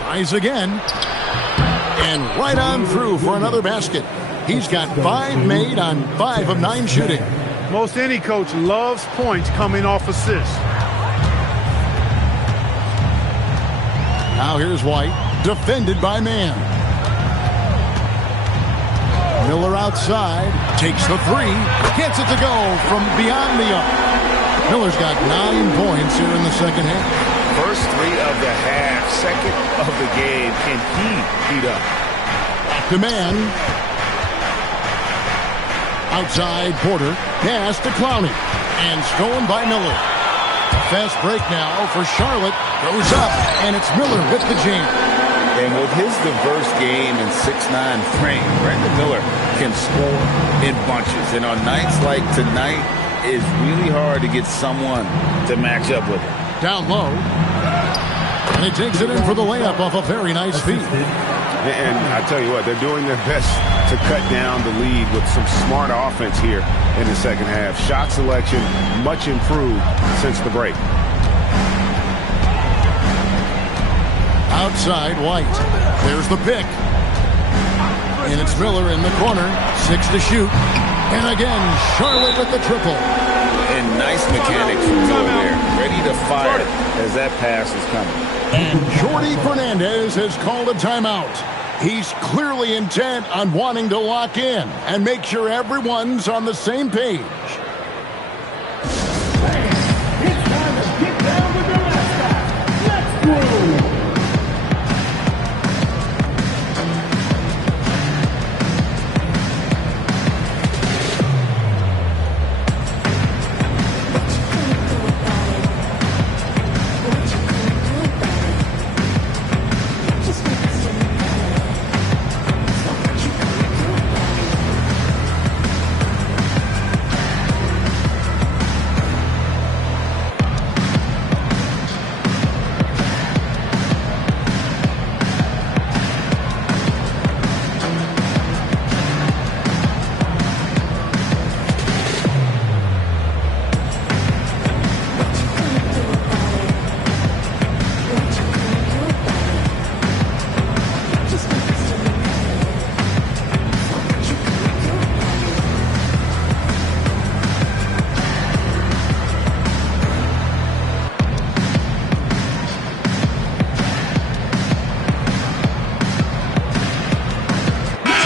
Tries again. And right on through for another basket. He's got 5 made on 5 of 9 shooting. Most any coach loves points coming off assists. Now here's White, defended by Mann. Miller outside, takes the 3, gets it to go from beyond the arc. Miller's got 9 points here in the second half. First 3 of the half, second of the game, and he beat up. Back to Mann. Outside Porter, pass to Clowney, and stolen by Miller. Fast break now for Charlotte. Goes up, and it's Miller with the jam. And with his diverse game and 6'9" frame, Brandon Miller can score in bunches. And on nights like tonight, it's really hard to get someone to match up with him. Down low. And he takes it in for the layup off a very nice feed. And I tell you what, they're doing their best to cut down the lead with some smart offense here in the second half. Shot selection much improved since the break. Outside, White. There's the pick. And it's Miller in the corner. 6 to shoot. And again, Charlotte with the triple. And nice mechanics from Miller there. Ready to fire as that pass is coming. And Jordy Fernandez has called a timeout. He's clearly intent on wanting to lock in and make sure everyone's on the same page. It's time to get down with the last guy. Let's go.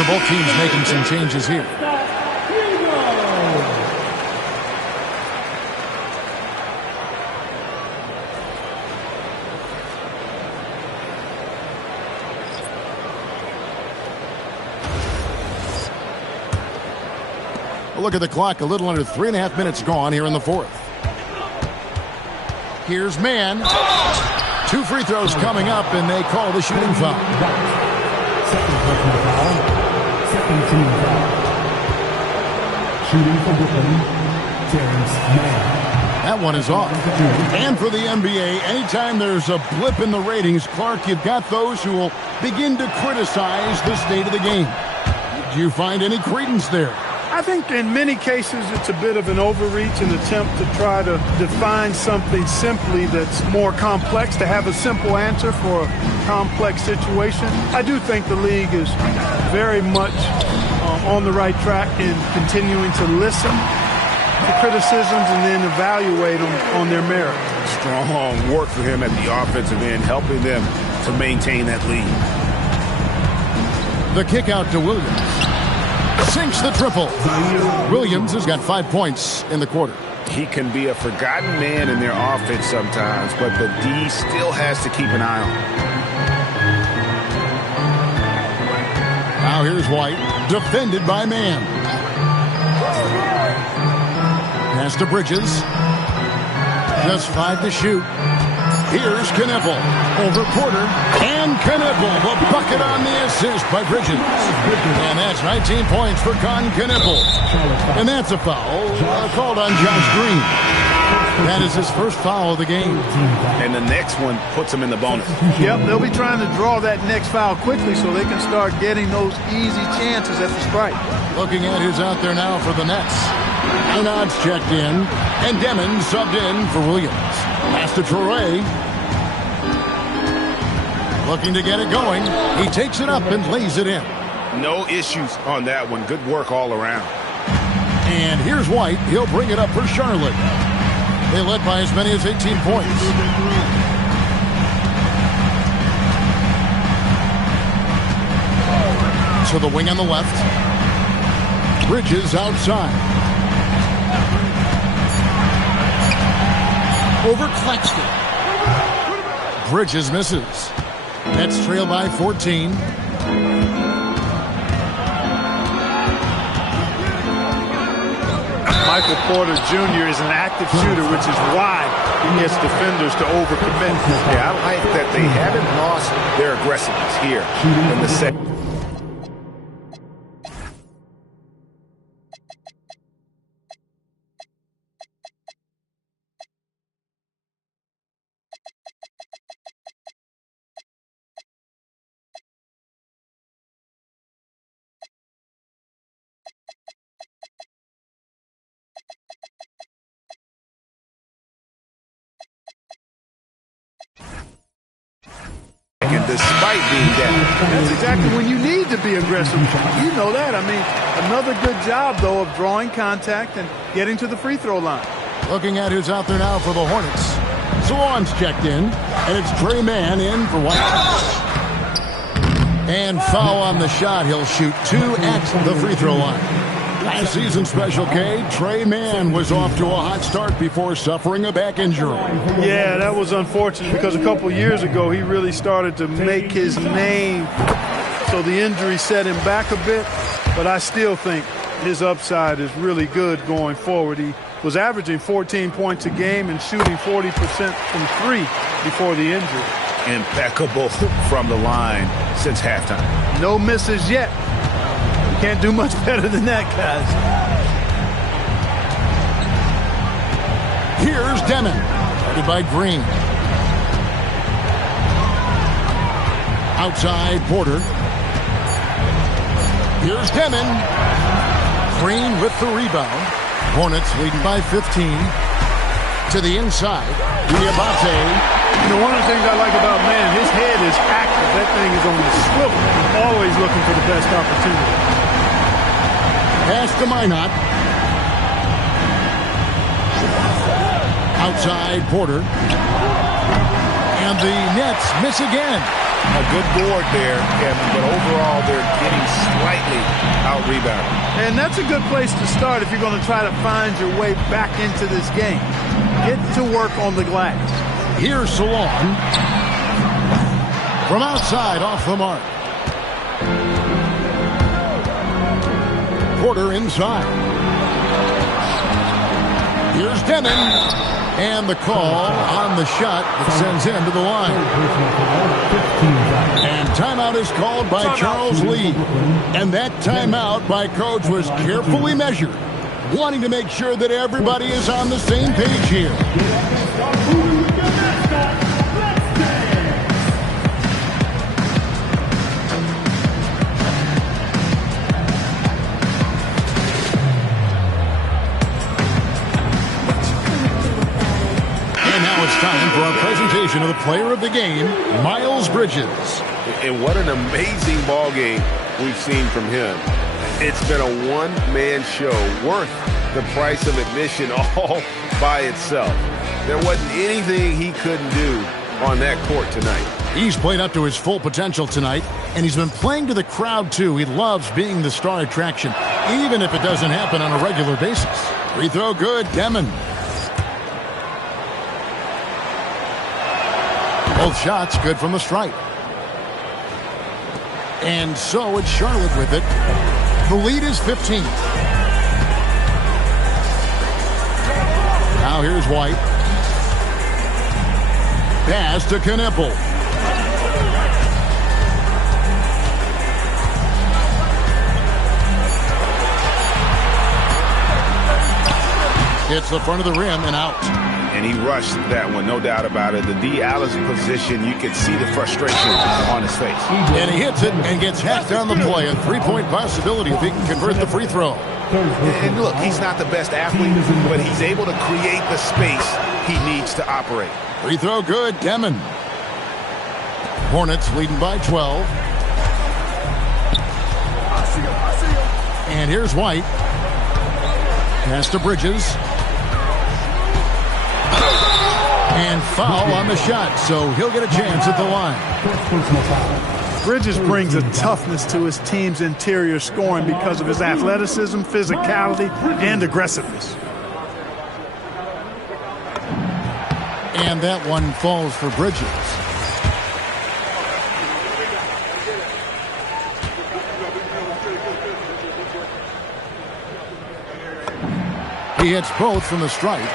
Both teams making some changes here. A look at the clock, a little under 3.5 minutes gone here in the fourth. Here's Mann. 2 free throws coming up, and they call the shooting foul. Second team foul. Shooting for Brooklyn, Terrence Mann. That one is off. And for the NBA, anytime there's a blip in the ratings, Clark, you've got those who will begin to criticize the state of the game. Do you find any credence there? I think in many cases it's a bit of an overreach, an attempt to try to define something simply that's more complex, to have a simple answer for a complex situation. I do think the league is very much on the right track in continuing to listen to criticisms and then evaluate them on their merit. Strong work for him at the offensive end, helping them to maintain that lead. The kick out to Williams. Sinks the triple. Williams has got 5 points in the quarter. He can be a forgotten man in their offense sometimes, but the D still has to keep an eye on him. Now here's White, defended by Mann. Pass to Bridges. Just 5 to shoot. Here's Knippel over Porter, and Knippel, the bucket on the assist by Bridges. And that's 19 points for Knippel. And that's a foul called on Josh Green. That is his first foul of the game. And the next one puts him in the bonus. Yep, they'll be trying to draw that next foul quickly so they can start getting those easy chances at the strike. Looking at who's out there now for the Nets. Einod's checked in, and Demon subbed in for Williams. Pass to Traore. Looking to get it going. He takes it up and lays it in. No issues on that one. Good work all around. And here's White. He'll bring it up for Charlotte. They led by as many as 18 points. To the wing on the left. Bridges outside. Over Claxton. Bridges misses. Nets trail by 14. Michael Porter Jr. is an active shooter, which is why he gets defenders to overcommit. Yeah, I like that they haven't lost their aggressiveness here in the second. despite being down. That's exactly when you need to be aggressive. You know that. I mean, another good job, though, of drawing contact and getting to the free throw line. Looking at who's out there now for the Hornets. Salon's checked in, and it's Trey Mann in for White. And foul on the shot. He'll shoot 2 at the free throw line. Last season Special K, Trey Mann was off to a hot start before suffering a back injury. Yeah, that was unfortunate because a couple years ago he really started to make his name. So the injury set him back a bit, but I still think his upside is really good going forward. He was averaging 14 points a game and shooting 40% from 3 before the injury. Impeccable from the line since halftime. No misses yet. Can't do much better than that, guys. Here's Demon, guarded by Green. Outside Porter. Here's Demon. Green with the rebound. Hornets leading by 15. To the inside. Diabate. You know, one of the things I like about Mann, his head is active. That thing is on the swivel. Always looking for the best opportunity. Pass to Minot. Outside Porter. And the Nets miss again. A good board there, Kevin, but overall they're getting slightly out-rebounded. And that's a good place to start if you're going to try to find your way back into this game. Get to work on the glass. Here's Salon. From outside, off the mark. Porter inside. Here's Demon. And the call on the shot that sends him to the line. And timeout is called by Charles Lee. And that timeout by Coach was carefully measured, wanting to make sure that everybody is on the same page here. Time for our presentation of the player of the game, Miles Bridges. And what an amazing ball game we've seen from him. It's been a one-man show worth the price of admission all by itself. There wasn't anything he couldn't do on that court tonight. He's played up to his full potential tonight, and he's been playing to the crowd, too. He loves being the star attraction, even if it doesn't happen on a regular basis. Free throw good, Demon. Both shots good from the stripe. And so it's Charlotte with it. The lead is 15. Now here's White. Pass to Kneppel. Hits the front of the rim and out. And he rushed that one, no doubt about it. The D. Allison position, you can see the frustration on his face. And he hits it and gets hacked on the play. A three-point possibility if he can convert the free throw. And look, he's not the best athlete, but he's able to create the space he needs to operate. Free throw good, Demon. Hornets leading by 12. And here's White. Pass to Bridges. And foul on the shot, so he'll get a chance at the line. Bridges brings a toughness to his team's interior scoring because of his athleticism, physicality, and aggressiveness. And that one falls for Bridges. He hits both from the stripe.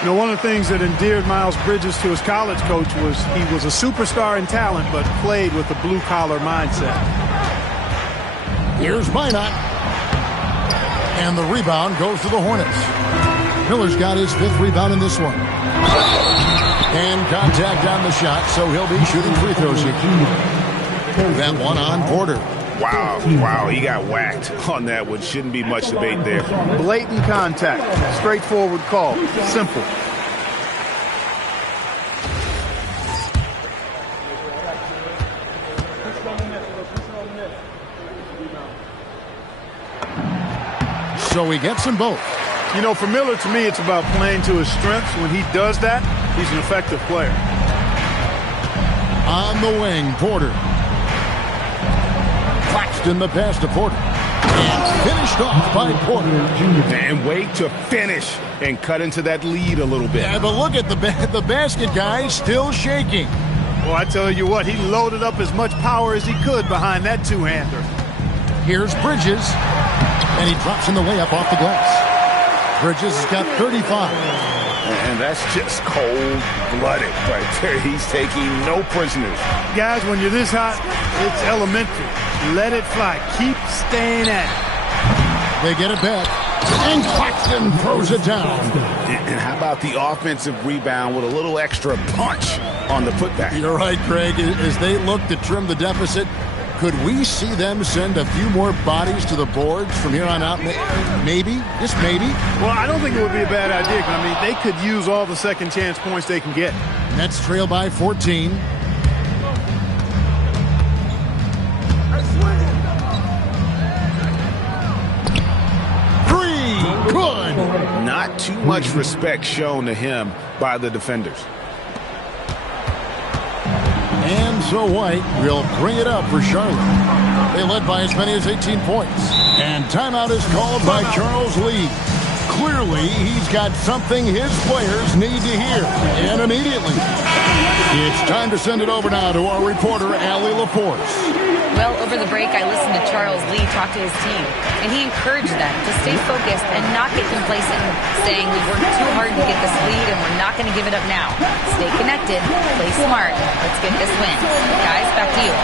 You know, one of the things that endeared Miles Bridges to his college coach was he was a superstar in talent, but played with a blue-collar mindset. Here's Minot. And the rebound goes to the Hornets. Miller's got his 5th rebound in this one. And contact on the shot, so he'll be shooting free throws here. That one on Porter. Wow, he got whacked on that one. Shouldn't be much debate there. Blatant contact. Straightforward call. Simple. So he gets them both. You know, for Miller, to me, it's about playing to his strengths. When he does that, he's an effective player. On the wing, Porter. Claxton the pass to Porter. And finished off by Porter. And wait to finish and cut into that lead a little bit. Yeah, but look at the basket guy still shaking. Well, I tell you what, he loaded up as much power as he could behind that two-hander. Here's Bridges. And he drops in the layup off the glass. Bridges has got 35. And that's just cold-blooded right there. He's taking no prisoners. Guys, when you're this hot, it's elementary. Let it fly. Keep staying at it. They get it back. And Claxton throws it down. And how about the offensive rebound with a little extra punch on the putback? You're right, Craig. As they look to trim the deficit, could we see them send a few more bodies to the boards from here on out? Maybe, just maybe. Well, I don't think it would be a bad idea. I mean, they could use all the second chance points they can get. Nets trail by 14. Three, good. Not too much respect shown to him by the defenders. And so White will bring it up for Charlotte. They led by as many as 18 points. And timeout is called by Charles Lee. Clearly, he's got something his players need to hear. And immediately. It's time to send it over now to our reporter, Allie LaForce. Well, over the break, I listened to Charles Lee talk to his team, and he encouraged them to stay focused and not get complacent, saying we worked too hard to get this lead, and we're not going to give it up now. Stay connected, play smart. Let's get this win. Guys, back to you.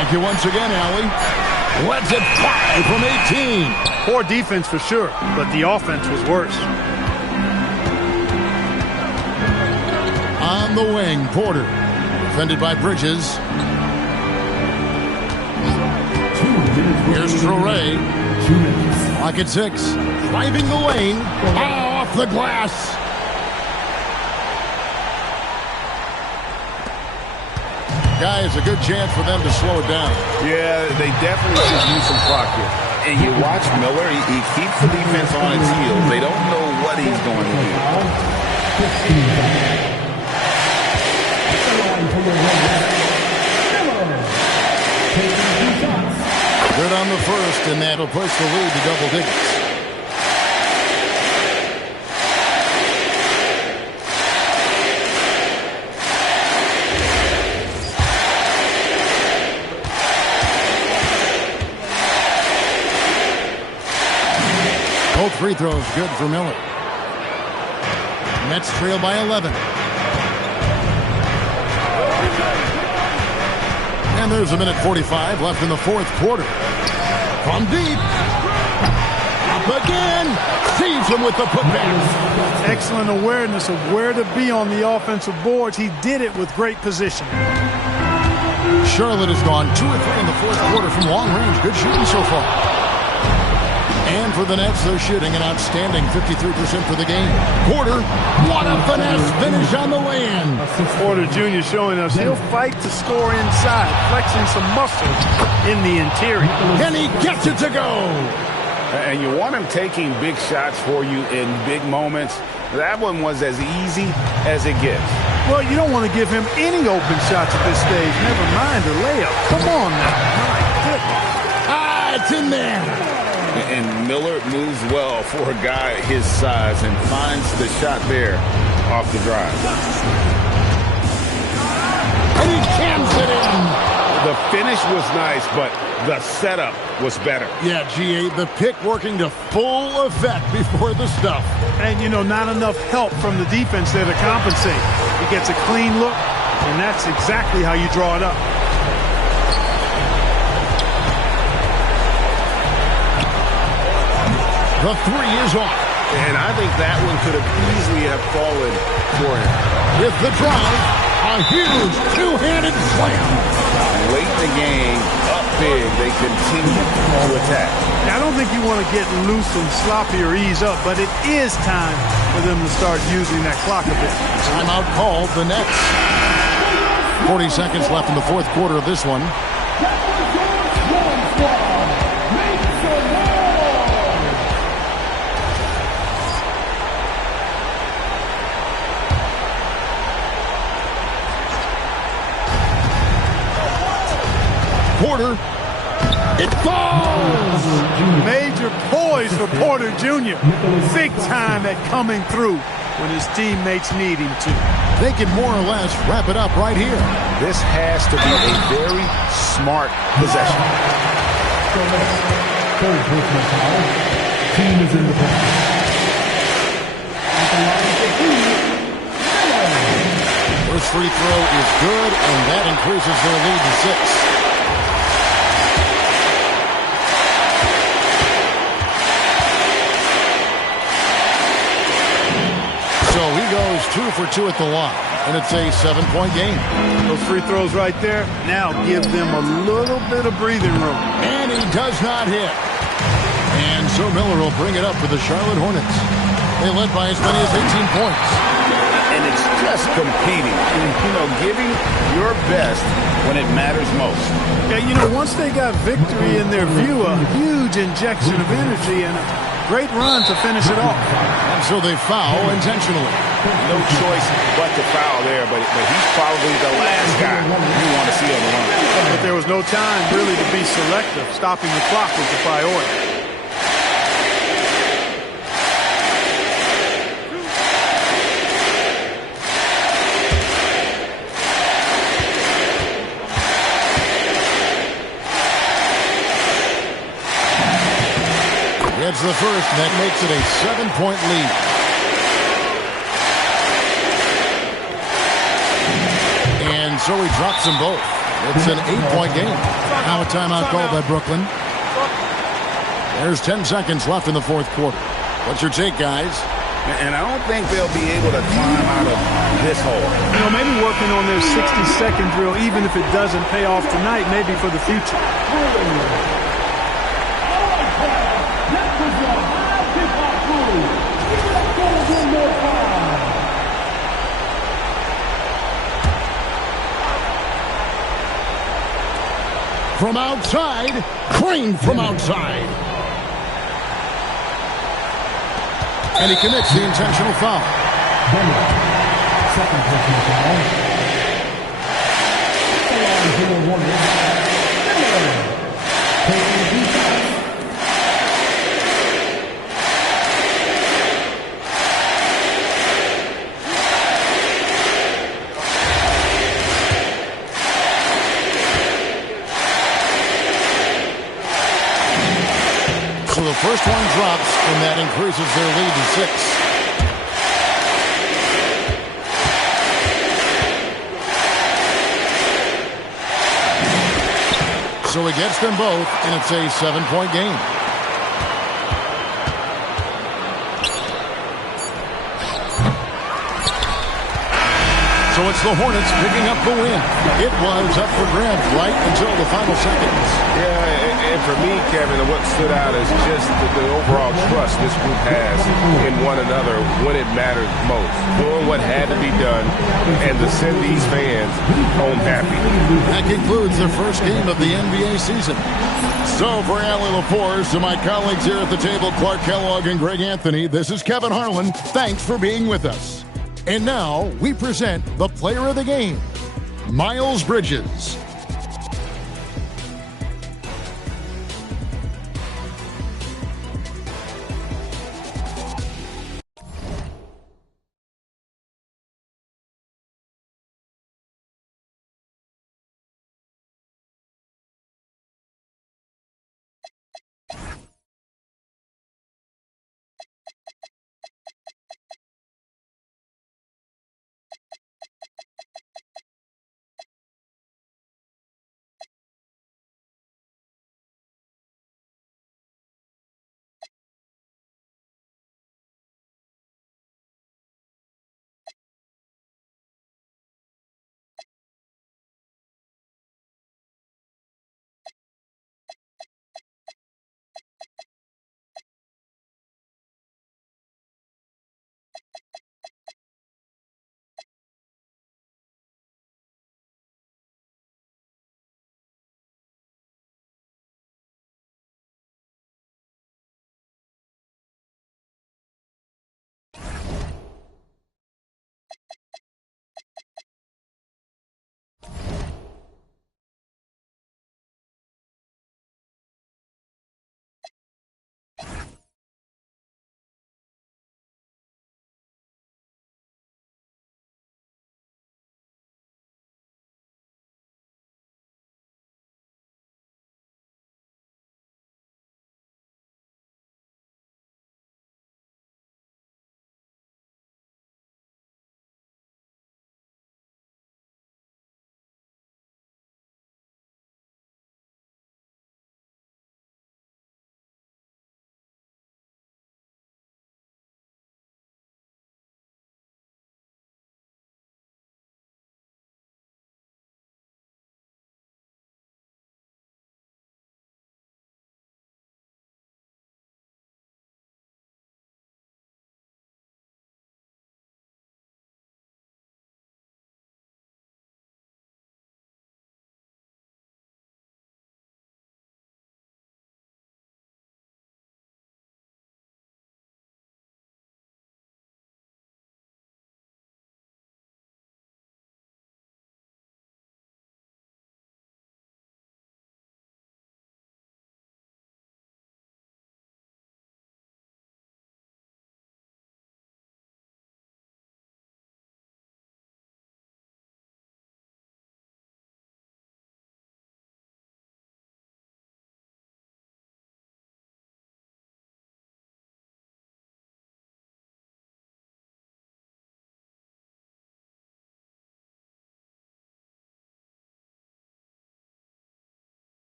Thank you once again, Allie. Let's it fly from 18. Poor defense for sure, but the offense was worse. On the wing, Porter. Defended by Bridges. Here's Traore. Clock at 6. Driving the lane. Off the glass. Guys, a good chance for them to slow it down. Yeah, they definitely should use some clock here. And you watch Miller, he keeps the defense on its heels. They don't know what he's going to do. Good on the first, and that'll push the lead to double digits. Both free throws good for Miller. Nets trail by 11. And there's a minute 45 left in the fourth quarter. From deep. Up again. Sees him with the putback. Excellent awareness of where to be on the offensive boards. He did it with great position. Charlotte has gone 2 or 3 in the fourth quarter from long range. Good shooting so far. And for the Nets, they're shooting an outstanding 53% for the game. Porter, what a finesse finish on the way-in. Porter Jr. showing us he'll fight to score inside, flexing some muscle in the interior. And he gets it to go. And you want him taking big shots for you in big moments. That one was as easy as it gets. Well, you don't want to give him any open shots at this stage. Never mind a layup. Come on now. My goodness. It's in there. And Miller moves well for a guy his size and finds the shot there off the drive. And he jams it in. The finish was nice, but the setup was better. Yeah, GA, the pick working to full effect before the stuff. And, you know, not enough help from the defense there to compensate. He gets a clean look, and that's exactly how you draw it up. The three is off. And I think that one could have easily have fallen for him. With the drive, a huge two-handed slam. Late in the game, up big, they continue to attack. Now, I don't think you want to get loose and sloppy or ease up, but it is time for them to start using that clock a bit. Timeout called the Nets. 40 seconds left in the fourth quarter of this one. quarter. It falls! Major poise for Porter Jr. Big time at coming through when his teammates need him to. They can more or less wrap it up right here. This has to be a very smart possession. Third personal foul. Team is in the penalty. First free throw is good, and that increases their lead to 6. So he goes 2 for 2 at the line, and it's a 7-point game. Those free throws right there now give them a little bit of breathing room. And he does not hit. And so Miller will bring it up for the Charlotte Hornets. They led by as many as 18 points. And it's just competing, giving your best when it matters most. Yeah, once they got victory in their view, a huge injection of energy and a great run to finish it off. And so they foul intentionally. No choice but to foul there, but he's probably the last guy you want to see on the line. But there was no time really to be selective. Stopping the clock was the priority. Gets the first, and that makes it a 7-point lead. And so he drops them both. It's an 8-point game. Now a timeout called by Brooklyn. There's 10 seconds left in the fourth quarter. What's your take, guys? And I don't think they'll be able to climb out of this hole. Maybe working on their 60-second drill, even if it doesn't pay off tonight, maybe for the future. From outside, Crane from outside. And he commits the intentional foul. Second personal foul. So the first one drops, and that increases their lead to 6. So he gets them both, and it's a 7-point game. So it's the Hornets picking up the win. It was up for grabs right until the final seconds. Yeah, and for me, Kevin, what stood out is just the overall trust this group has in one another when it matters most. Doing what had to be done and to send these fans home happy. That concludes the first game of the NBA season. So for Allie LaForce and my colleagues here at the table, Clark Kellogg and Greg Anthony, this is Kevin Harlan. Thanks for being with us. And now we present the player of the game, Miles Bridges.